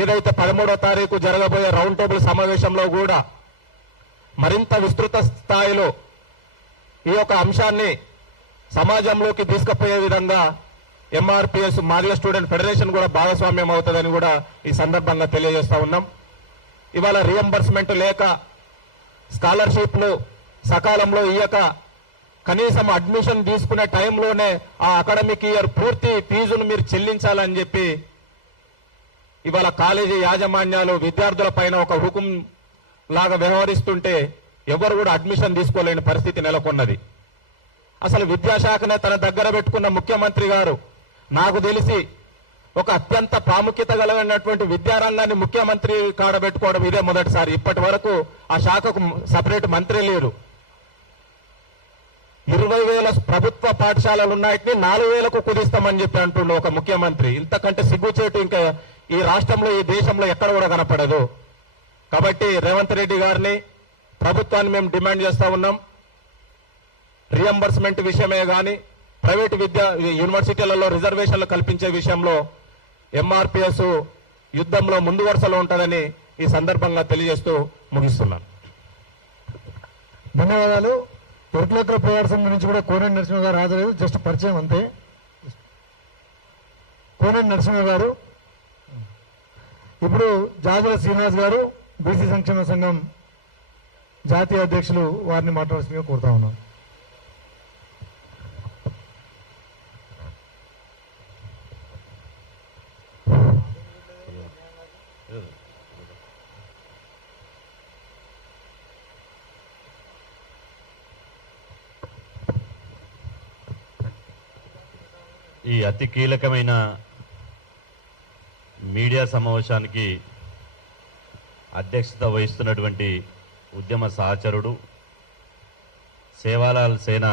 ఏదైతే 13వ తారీఖు జరగబోయే రౌండ్ టేబుల్ సమావేశంలో కూడా మరింత విస్తృత స్థాయిలో ఈ యొక్క అంశాన్ని సమాజంలోకి తీసుకుపోయే విధంగా ఎంఆర్పిఎస్ మాదిగ స్టూడెంట్ ఫెడరేషన్ కూడా భాగస్వామ్యం అవుతుందని కూడా ఈ సందర్భంగా తెలియజేస్తా ఉన్నాం. ఇవాళ రియంబర్స్మెంట్ లేక స్కాలర్షిప్లు సకాలంలో ఇయ్యక కనీసం అడ్మిషన్ తీసుకునే టైంలోనే ఆ అకాడమిక్ ఇయర్ పూర్తి ఫీజును మీరు చెల్లించాలని చెప్పి ఇవాళ కాలేజీ యాజమాన్యాలు విద్యార్థుల పైన ఒక హుకుం లాగా వ్యవహరిస్తుంటే ఎవరు కూడా అడ్మిషన్ తీసుకోలేని పరిస్థితి నెలకొన్నది. అసలు విద్యాశాఖనే తన దగ్గర పెట్టుకున్న ముఖ్యమంత్రి గారు నాకు తెలిసి ఒక అత్యంత ప్రాముఖ్యత కలిగినటువంటి విద్యారంగాన్ని ముఖ్యమంత్రి కాడబెట్టుకోవడం ఇదే మొదటిసారి. ఇప్పటి వరకు ఆ శాఖకు సపరేట్ మంత్రి లేరు. 20,000 ప్రభుత్వ పాఠశాలలు ఉన్నాయని 4,000కు కుదిస్తామని చెప్పి అంటుండే ఒక ముఖ్యమంత్రి. ఇంతకంటే సిగ్గుచేటు ఇంకా ఈ రాష్ట్రంలో ఈ దేశంలో ఎక్కడ కూడా కనపడదు. కాబట్టి రేవంత్ రెడ్డి గారిని ప్రభుత్వాన్ని మేము డిమాండ్ చేస్తా ఉన్నాం. రియంబర్స్మెంట్ విషయమే కానీ ప్రైవేటు యూనివర్సిటీలలో రిజర్వేషన్లు కల్పించే విషయంలో ఎంఆర్పిఎస్ యుద్ధంలో ముందు వరుసలో ఉంటుందని ఈ సందర్భంగా తెలియజేస్తూ ముగిస్తున్నాను. ధన్యవాదాలు. ఎరుకులెక్కల పోరాట సంఘం నుంచి కూడా కోనేటి నరసింహ గారు హాజరయ్యారు. జస్ట్ పరిచయం అంతే. కోనేటి నరసింహ గారు. ఇప్పుడు జాజుల శ్రీనివాస్ గారు బీసీ సంక్షేమ సంఘం జాతీయ అధ్యక్షులు, వారిని మాట్లాడాల్సిందిగా కోరుతా ఉన్నాం. ఈ అతి కీలకమైన మీడియా సమావేశానికి అధ్యక్షత వహిస్తున్నటువంటి ఉద్యమ సహచరుడు సేవాలాల్ సేన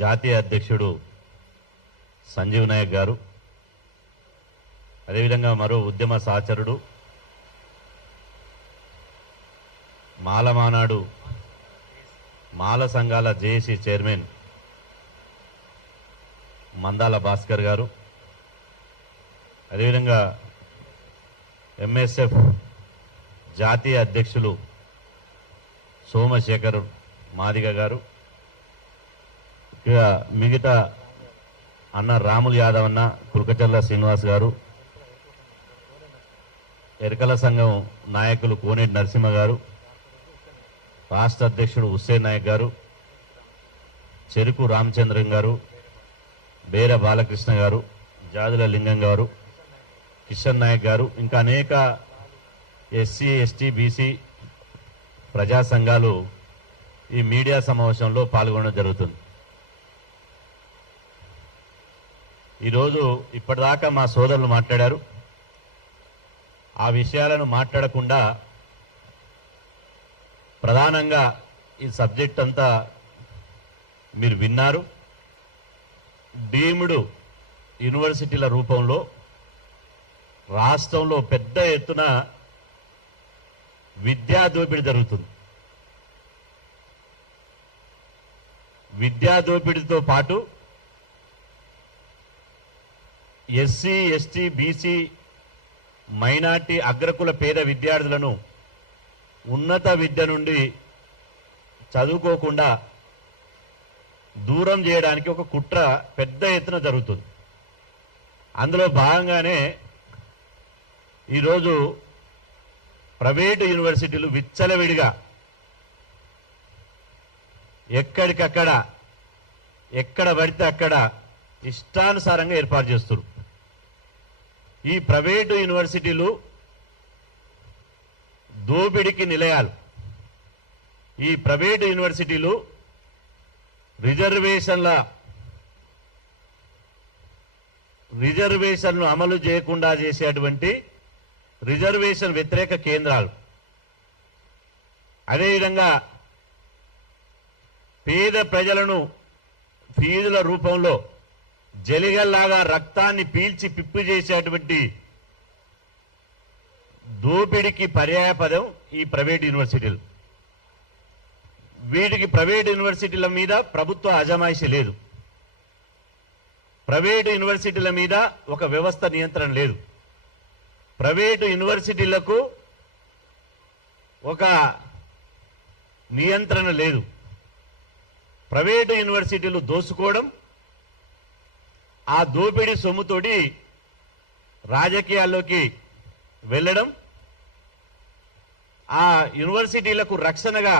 జాతీయ అధ్యక్షుడు సంజీవ్ నాయక్ గారు, అదేవిధంగా మరో ఉద్యమ సహచరుడు మాలమానాడు మాల సంఘాల జేఏసీ చైర్మన్ మందాల భాస్కర్ గారు, అదేవిధంగా ఎంఎస్ఎఫ్ జాతీయ అధ్యక్షులు సోమశేఖర్ మాదిగ గారు, ఇక మిగతా అన్న రాములు యాదవ్ అన్న, కుల్కచర్ల శ్రీనివాస్ గారు, ఎరకల సంఘం నాయకులు కోనేటి నరసింహ గారు, రాష్ట్ర అధ్యక్షుడు హుస్సేన్ నాయక్ గారు, చెరుకు రామచంద్రన్ గారు, బేర బాలకృష్ణ గారు, జాదుల లింగం గారు, కిషన్ నాయక్ గారు, ఇంకా అనేక ఎస్సీ ఎస్టీ బీసీ ప్రజా సంఘాలు ఈ మీడియా సమావేశంలో పాల్గొనడం జరుగుతుంది. ఈరోజు ఇప్పటిదాకా మా సోదరులు మాట్లాడారు. ఆ విషయాలను మాట్లాడకుండా ప్రధానంగా ఈ సబ్జెక్ట్ అంతా మీరు విన్నారు. డీమ్డ్ యూనివర్సిటీల రూపంలో రాష్ట్రంలో పెద్ద ఎత్తున విద్యా దోపిడీ జరుగుతుంది. విద్యా దోపిడీతో పాటు ఎస్సీ ఎస్టీ బీసీ మైనార్టీ అగ్రకుల పేద విద్యార్థులను ఉన్నత విద్య నుండి చదువుకోకుండా దూరం చేయడానికి ఒక కుట్ర పెద్ద ఎత్తున జరుగుతుంది. అందులో భాగంగానే ఈరోజు ప్రైవేటు యూనివర్సిటీలు విచ్చలవిడిగా ఎక్కడికక్కడ ఎక్కడ పడితే అక్కడ ఇష్టానుసారంగా ఏర్పాటు చేస్తారు. ఈ ప్రైవేటు యూనివర్సిటీలు దోపిడికి నిలయాలు. ఈ ప్రైవేటు యూనివర్సిటీలు రిజర్వేషన్లు అమలు చేయకుండా చేసేటువంటి రిజర్వేషన్ వ్యతిరేక కేంద్రాలు. అదేవిధంగా పేద ప్రజలను ఫీజుల రూపంలో జలిగల్లాగా రక్తాన్ని పీల్చి పిప్పి చేసేటువంటి దోపిడికి పర్యాయపదం ఈ ప్రైవేట్ యూనివర్సిటీలు. వీటికి ప్రైవేట్ యూనివర్సిటీల మీద ప్రభుత్వ అజమాయిషీ లేదు. ప్రైవేటు యూనివర్సిటీల మీద ఒక వ్యవస్థ నియంత్రణ లేదు. ప్రైవేటు యూనివర్సిటీలకు ఒక నియంత్రణ లేదు. ప్రైవేటు యూనివర్సిటీలు దోసుకోవడం, ఆ దోపిడీ సొమ్ముతోటి రాజకీయాల్లోకి వెళ్ళడం, ఆ యూనివర్సిటీలకు రక్షణగా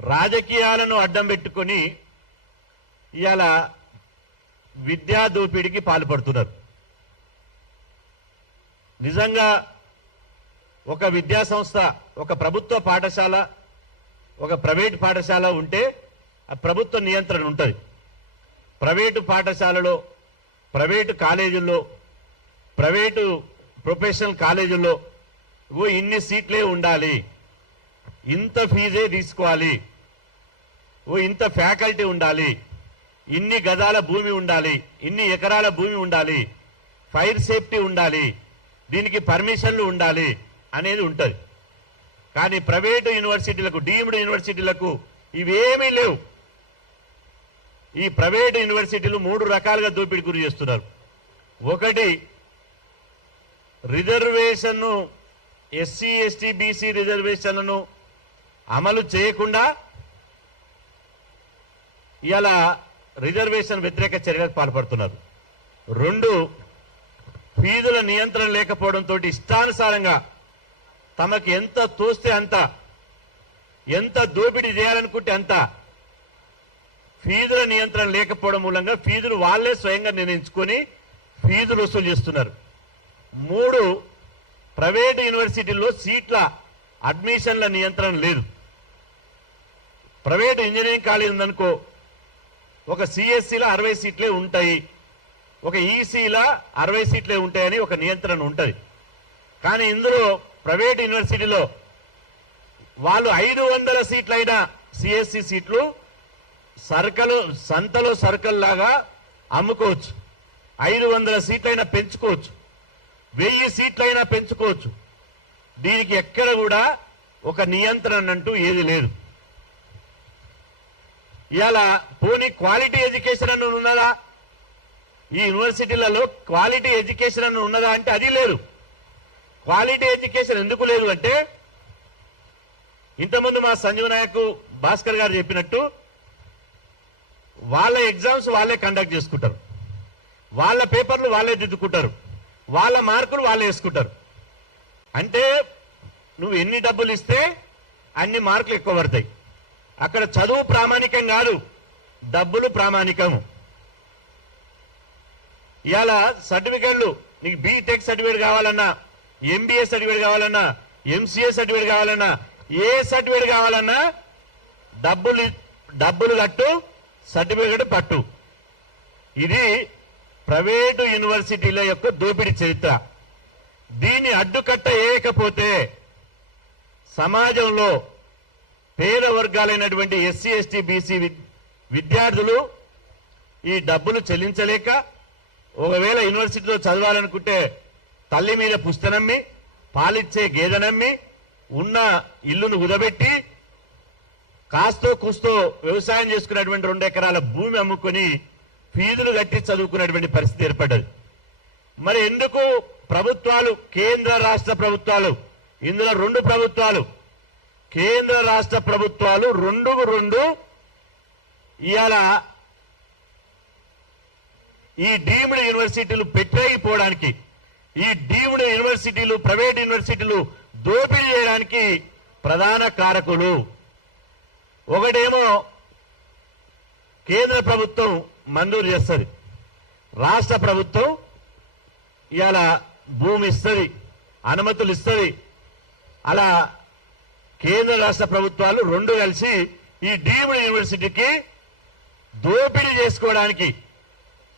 రాజకీయాలను అడ్డం పెట్టుకొని ఇవాళ విద్యా దోపిడీకి పాల్పడుతున్నారు. నిజంగా ఒక విద్యా సంస్థ, ఒక ప్రభుత్వ పాఠశాల, ఒక ప్రైవేటు పాఠశాల ఉంటే ఆ ప్రభుత్వ నియంత్రణ ఉంటుంది. ప్రైవేటు పాఠశాలలో, ప్రైవేటు కాలేజీల్లో, ప్రైవేటు ప్రొఫెషనల్ కాలేజీల్లో ఇన్ని సీట్లే ఉండాలి, ఇంత ఫీజే తీసుకోవాలి, ఇంత ఫ్యాకల్టీ ఉండాలి, ఇన్ని గజాల భూమి ఉండాలి, ఇన్ని ఎకరాల భూమి ఉండాలి, ఫైర్ సేఫ్టీ ఉండాలి, దీనికి పర్మిషన్లు ఉండాలి అనేది ఉంటుంది. కానీ ప్రైవేటు యూనివర్సిటీలకు, డీమ్డ్ యూనివర్సిటీలకు ఇవేమీ లేవు. ఈ ప్రైవేటు యూనివర్సిటీలు 3 రకాలుగా దోపిడీ గురి చేస్తున్నారు. ఒకటి, రిజర్వేషన్ను, ఎస్సీ ఎస్టీ బీసీ రిజర్వేషన్లను అమలు చేయకుండా ఇలా రిజర్వేషన్ వ్యతిరేక చర్యలకు పాల్పడుతున్నారు. 2, ఫీజుల నియంత్రణ లేకపోవడంతో ఇష్టానుసారంగా తమకు ఎంత తోస్తే అంత, ఎంత దోపిడీ చేయాలనుకుంటే అంత, ఫీజుల నియంత్రణ లేకపోవడం మూలంగా ఫీజులు వాళ్లే స్వయంగా నిర్ణయించుకొని ఫీజులు వసూలు చేస్తున్నారు. 3, ప్రైవేటు యూనివర్సిటీల్లో సీట్ల అడ్మిషన్ల నియంత్రణ లేదు. ప్రైవేటు ఇంజనీరింగ్ కాలేజ్ ఉందనుకో, ఒక సిఎస్సిలో 60 సీట్లే ఉంటాయి, ఒక ఈసీలో 60 సీట్లే ఉంటాయని ఒక నియంత్రణ ఉంటుంది. కానీ ఇందులో ప్రైవేట్ యూనివర్సిటీలో వాళ్ళు 500 సీట్లైన సిఎస్సి సీట్లు సంతలో సర్కల్ లాగా అమ్ముకోవచ్చు. 500 సీట్లైనా పెంచుకోవచ్చు, 1000 సీట్లైనా పెంచుకోవచ్చు. దీనికి ఎక్కడ కూడా ఒక నియంత్రణ అంటూ ఏది లేదు. ఇవాళ పోనీ క్వాలిటీ ఎడ్యుకేషన్ అని ఉన్నదా? ఈ యూనివర్సిటీలలో క్వాలిటీ ఎడ్యుకేషన్ అని ఉన్నదా అంటే అది లేదు. క్వాలిటీ ఎడ్యుకేషన్ ఎందుకు లేదు అంటే, ఇంతకుముందు మా సంజీవ్ నాయక్ భాస్కర్ గారు చెప్పినట్టు వాళ్ళ ఎగ్జామ్స్ వాళ్ళే కండక్ట్ చేసుకుంటారు, వాళ్ళ పేపర్లు వాళ్ళే దిద్దుకుంటారు, వాళ్ళ మార్కులు వాళ్ళే వేసుకుంటారు. అంటే నువ్వు ఎన్ని డబ్బులు ఇస్తే అన్ని మార్కులు ఎక్కువ పడతాయి. అక్కడ చదువు ప్రామాణికం కాదు, డబ్బులు ప్రామాణికము. ఇవాళ సర్టిఫికెట్లు, నీకు బీటెక్ సర్టిఫికేట్ కావాలన్నా, ఎంబీఏ సర్టిఫికేట్ కావాలన్నా, ఎంసీఏ సర్టిఫికేట్ కావాలన్నా, ఏ సర్టిఫికేట్ కావాలన్నా డబ్బులు కట్టు, సర్టిఫికేట్ పట్టు. ఇది ప్రైవేటు యూనివర్సిటీల యొక్క దోపిడీ చరిత్ర. దీన్ని అడ్డుకట్ట వేయకపోతే సమాజంలో పేద వర్గాలైనటువంటి ఎస్సీ ఎస్టీ బీసీ విద్యార్థులు ఈ డబ్బులు చెల్లించలేక, ఒకవేళ యూనివర్సిటీలో చదవాలనుకుంటే తల్లి మీద పుస్తనమ్మి, పాలిచ్చే గేదెనమ్మి, ఉన్న ఇల్లును కుదబెట్టి కాస్తో కూస్తో వ్యవసాయం చేసుకున్నటువంటి 2 ఎకరాల భూమి అమ్ముకొని ఫీజులు కట్టి చదువుకున్నటువంటి పరిస్థితి ఏర్పడ్డది. మరి ఎందుకు ప్రభుత్వాలు, కేంద్ర రాష్ట్ర ప్రభుత్వాలు, ఇందులో 2 ప్రభుత్వాలు, కేంద్ర రాష్ట్ర ప్రభుత్వాలు 2 ఇవాళ ఈ డీమ్డ్ యూనివర్సిటీలు పెట్టేగిపోవడానికి, ఈ డీమ్డ్ యూనివర్సిటీలు, ప్రైవేట్ యూనివర్సిటీలు దోపిడీ చేయడానికి ప్రధాన కారకులు. ఒకటేమో కేంద్ర ప్రభుత్వం మంజూరు చేస్తుంది, రాష్ట్ర ప్రభుత్వం ఇవాళ భూమి ఇస్తుంది, అనుమతులు ఇస్తుంది. అలా కేంద్ర రాష్ట్ర ప్రభుత్వాలు 2 కలిసి ఈ డీమ్డ్ యూనివర్సిటీకి దోపిడీ చేసుకోవడానికి,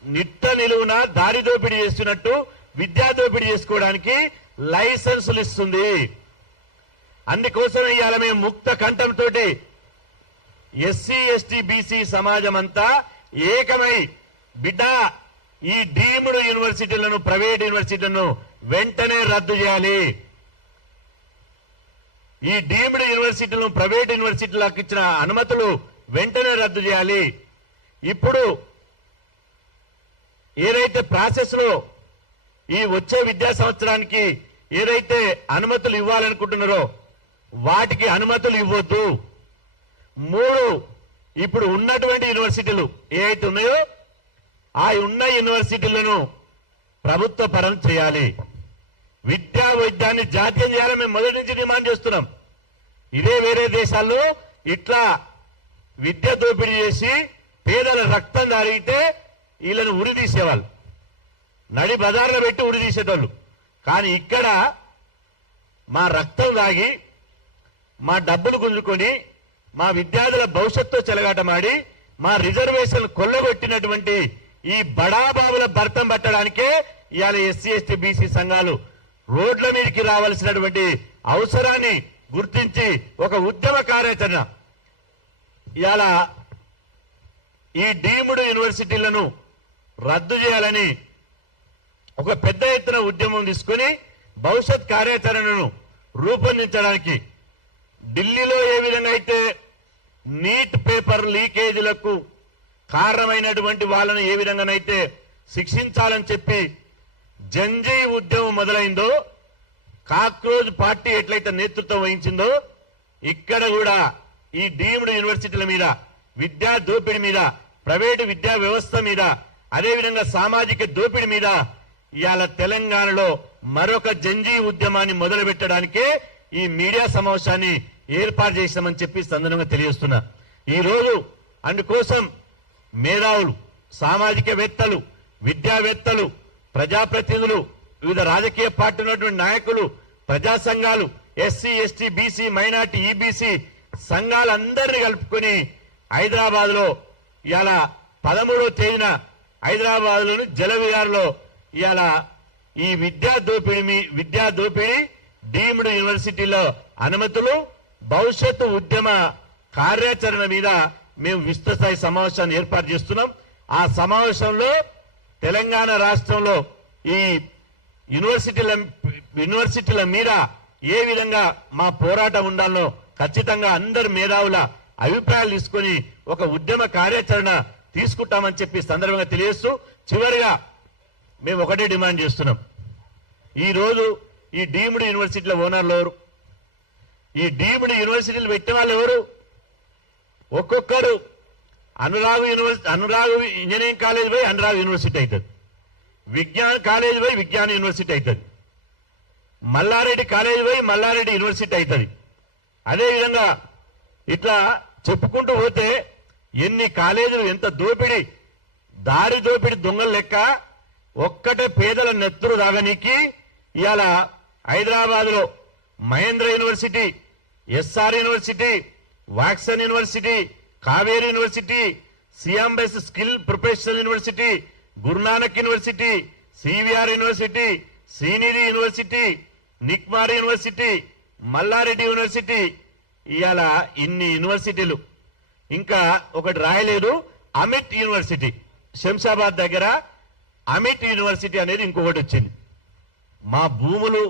నిట్ట నిలువున దారి దోపిడీ చేస్తున్నట్టు విద్యా దోపిడీ చేసుకోవడానికి లైసెన్సులు ఇస్తుంది. అందుకోసం ఇవాళ మేము ముక్త కంఠంతో ఎస్సీ ఎస్టీ బీసీ సమాజం అంతా ఏకమై, బిడ్డ ఈ డీమ్డ్ యూనివర్సిటీలను, ప్రైవేట్ యూనివర్సిటీలను వెంటనే రద్దు చేయాలి. ఈ డీమ్డ్ యూనివర్సిటీలను, ప్రైవేట్ యూనివర్సిటీలకు ఇచ్చిన అనుమతులు వెంటనే రద్దు చేయాలి. ఇప్పుడు ఏదైతే ప్రాసెస్ లో ఈ వచ్చే విద్యా సంవత్సరానికి ఏదైతే అనుమతులు ఇవ్వాలనుకుంటున్నారో వాటికి అనుమతులు ఇవ్వద్దు. 3, ఇప్పుడు ఉన్నటువంటి యూనివర్సిటీలు ఏవైతే ఉన్నాయో ఆ ఉన్న యూనివర్సిటీలను ప్రభుత్వ పరం చేయాలి. విద్యా వైద్యాన్ని జాతీయం చేయాలని మేము మొదటి నుంచి డిమాండ్ చేస్తున్నాం. ఇదే వేరే దేశాల్లో ఇట్లా విద్య దోపిడీ చేసి పేదల రక్తం దారిగితే వీళ్ళని ఉరి తీసేవాళ్ళు, నడి బజార్లో పెట్టి ఉరి తీసేటోళ్ళు. కానీ ఇక్కడ మా రక్తం దాగి మా డబ్బులు గుంజుకొని మా విద్యార్థుల భవిష్యత్తు చెలగాటమాడి మా రిజర్వేషన్ కొల్లగొట్టినటువంటి ఈ బడాబాబుల భర్తం పట్టడానికే ఇవాళ ఎస్సీ ఎస్టీ బీసీ సంఘాలు రోడ్ల మీదకి రావాల్సినటువంటి అవసరాన్ని గుర్తించి ఒక ఉద్యమ కార్యాచరణ ఇవాళ ఈ డీమ్డ్ యూనివర్సిటీలను రద్దు చేయాలని ఒక పెద్ద ఎత్తున ఉద్యమం తీసుకుని భవిష్యత్ కార్యాచరణను రూపొందించడానికి ఢిల్లీలో ఏ విధంగా అయితే నీట్ పేపర్ లీకేజీలకు కారణమైనటువంటి వాళ్ళను ఏ విధంగానైతే శిక్షించాలని చెప్పి జంజీ ఉద్యమం మొదలైందో, కాక్రోజ్ పార్టీ ఎట్లయితే నేతృత్వం వహించిందో, ఇక్కడ కూడా ఈ డీమ్డ్ యూనివర్సిటీల మీద, విద్యా దోపిడీ మీద, ప్రైవేటు విద్యా వ్యవస్థ మీద, అదేవిధంగా సామాజిక దోపిడీ మీద ఇవాళ తెలంగాణలో మరొక జంజీ ఉద్యమాన్ని మొదలు పెట్టడానికే ఈ మీడియా సమావేశాన్ని ఏర్పాటు చేశామని చెప్పి సందర్భంగా తెలియజేస్తున్నా. ఈ రోజు అందుకోసం మేధావులు, సామాజికవేత్తలు, విద్యావేత్తలు, ప్రజాప్రతినిధులు, వివిధ రాజకీయ పార్టీ ఉన్నటువంటి నాయకులు, ప్రజా సంఘాలు, SC ST BC minority EBC సంఘాలందరినీ కలుపుకొని హైదరాబాద్ లో ఇవాళ 13వ తేదీన హైదరాబాద్ లోని జలవిహార్లో ఇవాళ ఈ విద్యా దోపిడీ డీమ్డ్ యూనివర్సిటీలో అనుమతులు, భవిష్యత్తు ఉద్యమ కార్యాచరణ మీద మేము విస్తృత సమావేశాన్ని ఏర్పాటు చేస్తున్నాం. ఆ సమావేశంలో తెలంగాణ రాష్ట్రంలో ఈ యూనివర్సిటీల మీద ఏ విధంగా మా పోరాటం ఉండాలో ఖచ్చితంగా అందరు మేధావుల అభిప్రాయాలు తీసుకొని ఒక ఉద్యమ కార్యాచరణ తీసుకుంటామని చెప్పి సందర్భంగా తెలియజేస్తూ, చివరిగా మేము ఒకటే డిమాండ్ చేస్తున్నాం. ఈ రోజు ఈ డీమ్డ్ యూనివర్సిటీల ఓనర్లు ఎవరు? ఈ డీమ్డ్ యూనివర్సిటీలు పెట్టిన వాళ్ళు ఎవరు? ఒక్కొక్కరు అనురాగ్ ఇంజనీరింగ్ కాలేజ్ పోయి అనురాగ్ యూనివర్సిటీ అవుతుంది, విజ్ఞాన్ కాలేజ్ పోయి విజ్ఞాన్ యూనివర్సిటీ అవుతుంది, మల్లారెడ్డి కాలేజ్ పోయి మల్లారెడ్డి యూనివర్సిటీ అవుతుంది. అదేవిధంగా ఇట్లా చెప్పుకుంటూ పోతే ఎన్ని కాలేజీలు, ఎంత దోపిడీ, దారి దోపిడీ దొంగల లెక్క. ఒక్కటే పేదల నెత్తురు దాగనీకి ఇవాళ హైదరాబాద్ లో Mahindra university, SR university, Woxsen university, Kaveri university, సిఎంబెస్ skill professional university, Guru Nanak university, CVR university, Sreenidhi university, NICMAR university, Malla Reddy university, ఇవాళ ఇన్ని యూనివర్సిటీలు. ఇంకా ఒకటి రాయలేదు, అమిట్ యూనివర్సిటీ శంషాబాద్ దగ్గర అమిట్ యూనివర్సిటీ అనేది ఇంకొకటి వచ్చింది. మా భూములు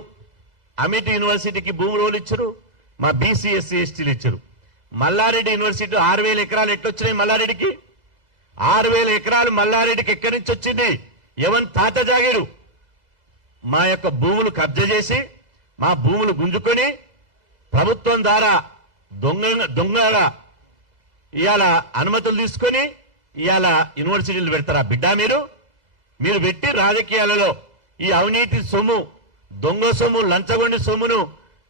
అమిట్ యూనివర్సిటీకి భూములు వాళ్ళు ఇచ్చారు, మా బీసీ ఎస్సీ ఎస్టీలు ఇచ్చారు. మల్లారెడ్డి యూనివర్సిటీ 6,000 ఎకరాలు ఎట్లొచ్చినాయి మల్లారెడ్డికి? 6,000 ఎకరాలు మల్లారెడ్డికి ఎక్కడి నుంచి వచ్చింది? ఎవరి తాత జాగీరు? మా యొక్క భూములు కబ్జా చేసి మా భూములు గుంజుకొని ప్రభుత్వం ద్వారా దొంగగా ఇవాళ అనుమతులు తీసుకొని ఇవాళ యూనివర్సిటీలు పెడతారా బిడ్డ? మీరు పెట్టి రాజకీయాలలో ఈ అవినీతి సొమ్ము, దొంగ సొమ్ము, లంచగొండి సొమ్మును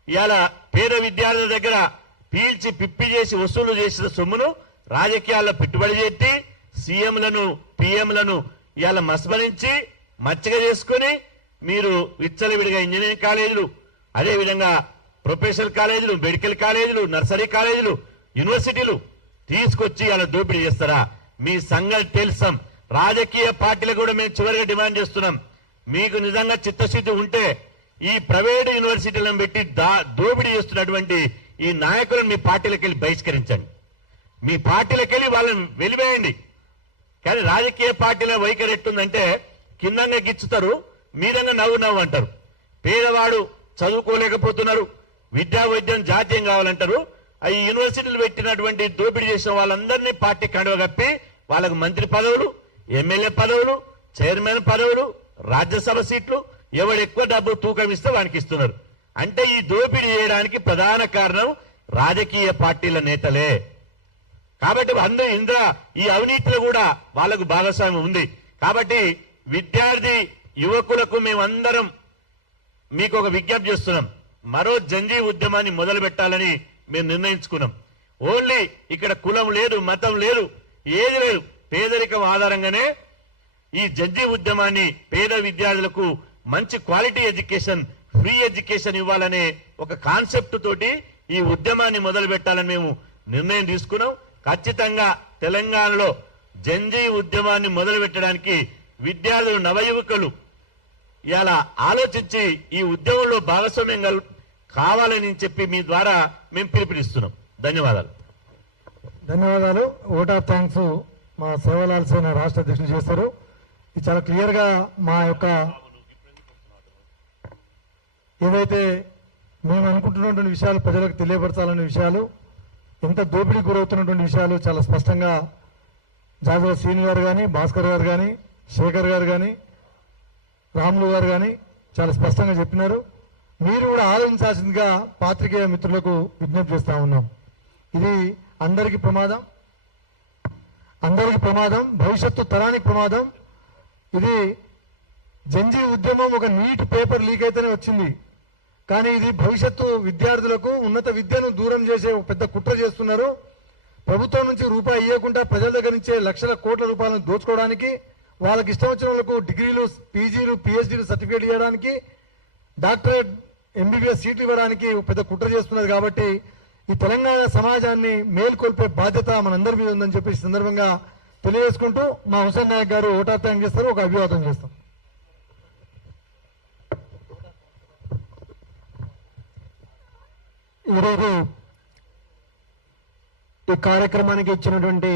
ఇవాళ పేద విద్యార్థుల దగ్గర పీల్చి పిప్పి చేసి వసూలు చేసిన సొమ్మును రాజకీయాల్లో పెట్టుబడి చేసి సీఎంలను పీఎంలను ఇవాళ మస్మరించి మచ్చిక చేసుకుని మీరు విచ్చలవిడిగా ఇంజనీరింగ్ కాలేజీలు, అదేవిధంగా ప్రొఫెషనల్ కాలేజీలు, మెడికల్ కాలేజీలు, నర్సరీ కాలేజీలు, యూనివర్సిటీలు తీసుకొచ్చి ఇవాళ దోపిడీ చేస్తారా? మీ సంగతి తెలుసాం. రాజకీయ పార్టీలకు కూడా మేము చివరిగా డిమాండ్ చేస్తున్నాం, మీకు నిజంగా చిత్తశుద్ధి ఉంటే ఈ ప్రైవేటు యూనివర్సిటీలను పెట్టి దోపిడీ చేస్తున్నటువంటి ఈ నాయకులను మీ పార్టీలకు వెళ్ళి బహిష్కరించండి, మీ పార్టీలకు వెళ్ళి వాళ్ళని వెలివేయండి. కానీ రాజకీయ పార్టీల వైఖరి ఎట్టుందంటే కిందంగా గిచ్చుతారు, మీదంగా నవ్వు అంటారు. పేదవాడు చదువుకోలేకపోతున్నారు, విద్యా వైద్యం జాతీయం కావాలంటారు. ఈ యూనివర్సిటీలు పెట్టినటువంటి దోపిడీ చేసిన వాళ్ళందరినీ పార్టీ కండువ కప్పి వాళ్ళకు మంత్రి పదవులు, ఎమ్మెల్యే పదవులు, చైర్మన్ పదవులు, రాజ్యసభ సీట్లు, ఎవడు ఎక్కువ డబ్బు తూకం ఇస్తే వానికి ఇస్తున్నారు. అంటే ఈ దోపిడీ చేయడానికి ప్రధాన కారణం రాజకీయ పార్టీల నేతలే. కాబట్టి అందరూ ఈ అవినీతిలో కూడా వాళ్లకు భాగస్వామ్యం ఉంది. కాబట్టి విద్యార్థి యువకులకు మేమందరం మీకు ఒక విజ్ఞప్తి చేస్తున్నాం. మరో జంజీ ఉద్యమాన్ని మొదలు పెట్టాలని మేము నిర్ణయించుకున్నాం. ఓన్లీ ఇక్కడ కులం లేదు, మతం లేదు, ఏది లేదు, పేదరికం ఆధారంగానే ఈ జంజీ ఉద్యమాన్ని పేద విద్యార్థులకు మంచి క్వాలిటీ ఎడ్యుకేషన్, ఫ్రీ ఎడ్యుకేషన్ ఇవ్వాలనే ఒక కాన్సెప్ట్ తోటి ఈ ఉద్యమాన్ని మొదలు పెట్టాలని మేము నిర్ణయం తీసుకున్నాం. ఖచ్చితంగా తెలంగాణలో జంజీ ఉద్యమాన్ని మొదలు పెట్టడానికి విద్యార్థులు, నవయువకులు ఇలా ఆలోచించి ఈ ఉద్యమంలో భాగస్వామ్యం కావాలని చెప్పి మీ ద్వారా మేము పిలుపునిస్తున్నాం. ధన్యవాదాలు. ధన్యవాదాలు. ఓట్ ఆఫ్ థ్యాంక్స్ మా సేవలాల్ సేన రాష్ట్ర అధ్యక్షులు చేస్తారు. ఇది చాలా క్లియర్ గా మా యొక్క ఏదైతే మేము అనుకుంటున్నటువంటి విషయాలు ప్రజలకు తెలియపరచాలనే విషయాలు, ఎంత దోపిడీకి గురవుతున్నటువంటి విషయాలు చాలా స్పష్టంగా జాదవ శ్రీని గారు కానీ, భాస్కర్ గారు కానీ, శేఖర్ గారు కానీ, రాములు గారు కానీ చాలా స్పష్టంగా చెప్పినారు. మీరు కూడా ఆలోచించాల్సిందిగా పాత్రికేయ మిత్రులకు విజ్ఞప్తి చేస్తా ఉన్నాం. ఇది అందరికీ ప్రమాదం, భవిష్యత్తు తరానికి ప్రమాదం. ఇది జంజీ ఉద్యమం ఒక నీట్ పేపర్ లీక్ అయితేనే వచ్చింది, కానీ ఇది భవిష్యత్తు విద్యార్థులకు ఉన్నత విద్యను దూరం చేసే ఒక పెద్ద కుట్ర చేస్తున్నారు. ప్రభుత్వం నుంచి రూపాయి ఇవ్వకుండా ప్రజల దగ్గర నుంచే లక్షల కోట్ల రూపాయలను దోచుకోవడానికి, వాళ్ళకి ఇష్టం వచ్చిన వాళ్ళకు డిగ్రీలు, పీజీలు, పిహెచ్డీలు సర్టిఫికేట్ ఇవ్వడానికి, డాక్టరేట్, ఎంబీబీఎస్ సీట్లు ఇవ్వడానికి పెద్ద కుట్ర చేస్తున్నారు. కాబట్టి ఈ తెలంగాణ సమాజాన్ని మేల్కొల్పే బాధ్యత మనందరి మీద ఉందని చెప్పి ఈ సందర్భంగా తెలియజేసుకుంటూ మా హుసేన్ నాయక్ గారు ఓటార్థం చేస్తారు, ఒక అభివాదం చేస్తాం. ఈరోజు ఈ కార్యక్రమానికి ఇచ్చినటువంటి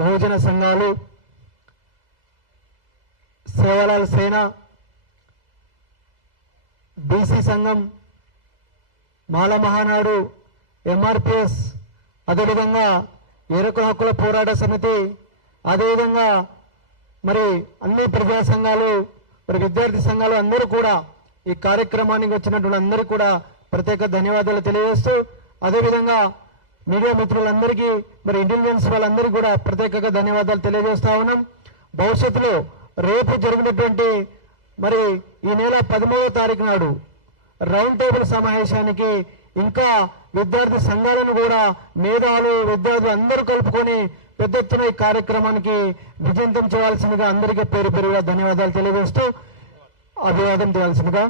బహుజన సంఘాలు, సేవలాల్ సేన, బీసీ సంఘం, మాల మహానాడు, ఎంఆర్పిఎస్, అదేవిధంగా ఎరుక హక్కుల పోరాట సమితి, అదేవిధంగా మరి అన్ని ప్రజా సంఘాలు, మరి విద్యార్థి సంఘాలు అందరూ కూడా ఈ కార్యక్రమానికి వచ్చినటువంటి అందరూ కూడా ప్రత్యేక ధన్యవాదాలు తెలియజేస్తూ, అదేవిధంగా మీడియా మిత్రులందరికీ, మరి ఇంటెలిజెన్స్ వాళ్ళందరికీ కూడా ప్రత్యేకంగా ధన్యవాదాలు తెలియజేస్తా ఉన్నాం. భవిష్యత్తులో రేపు జరిగినటువంటి మరి ఈ నెల 13వ తారీఖు నాడు రౌండ్ టేబుల్ సమావేశానికి ఇంకా విద్యార్థి సంఘాలను కూడా, మేధావులు, విద్యార్థులు అందరూ కలుపుకొని పెద్ద ఎత్తున ఈ కార్యక్రమానికి విజయవంతం చేయాల్సిందిగా అందరికీ పేరు పేరుగా ధన్యవాదాలు తెలియజేస్తూ అభివాదం చేయాల్సిందిగా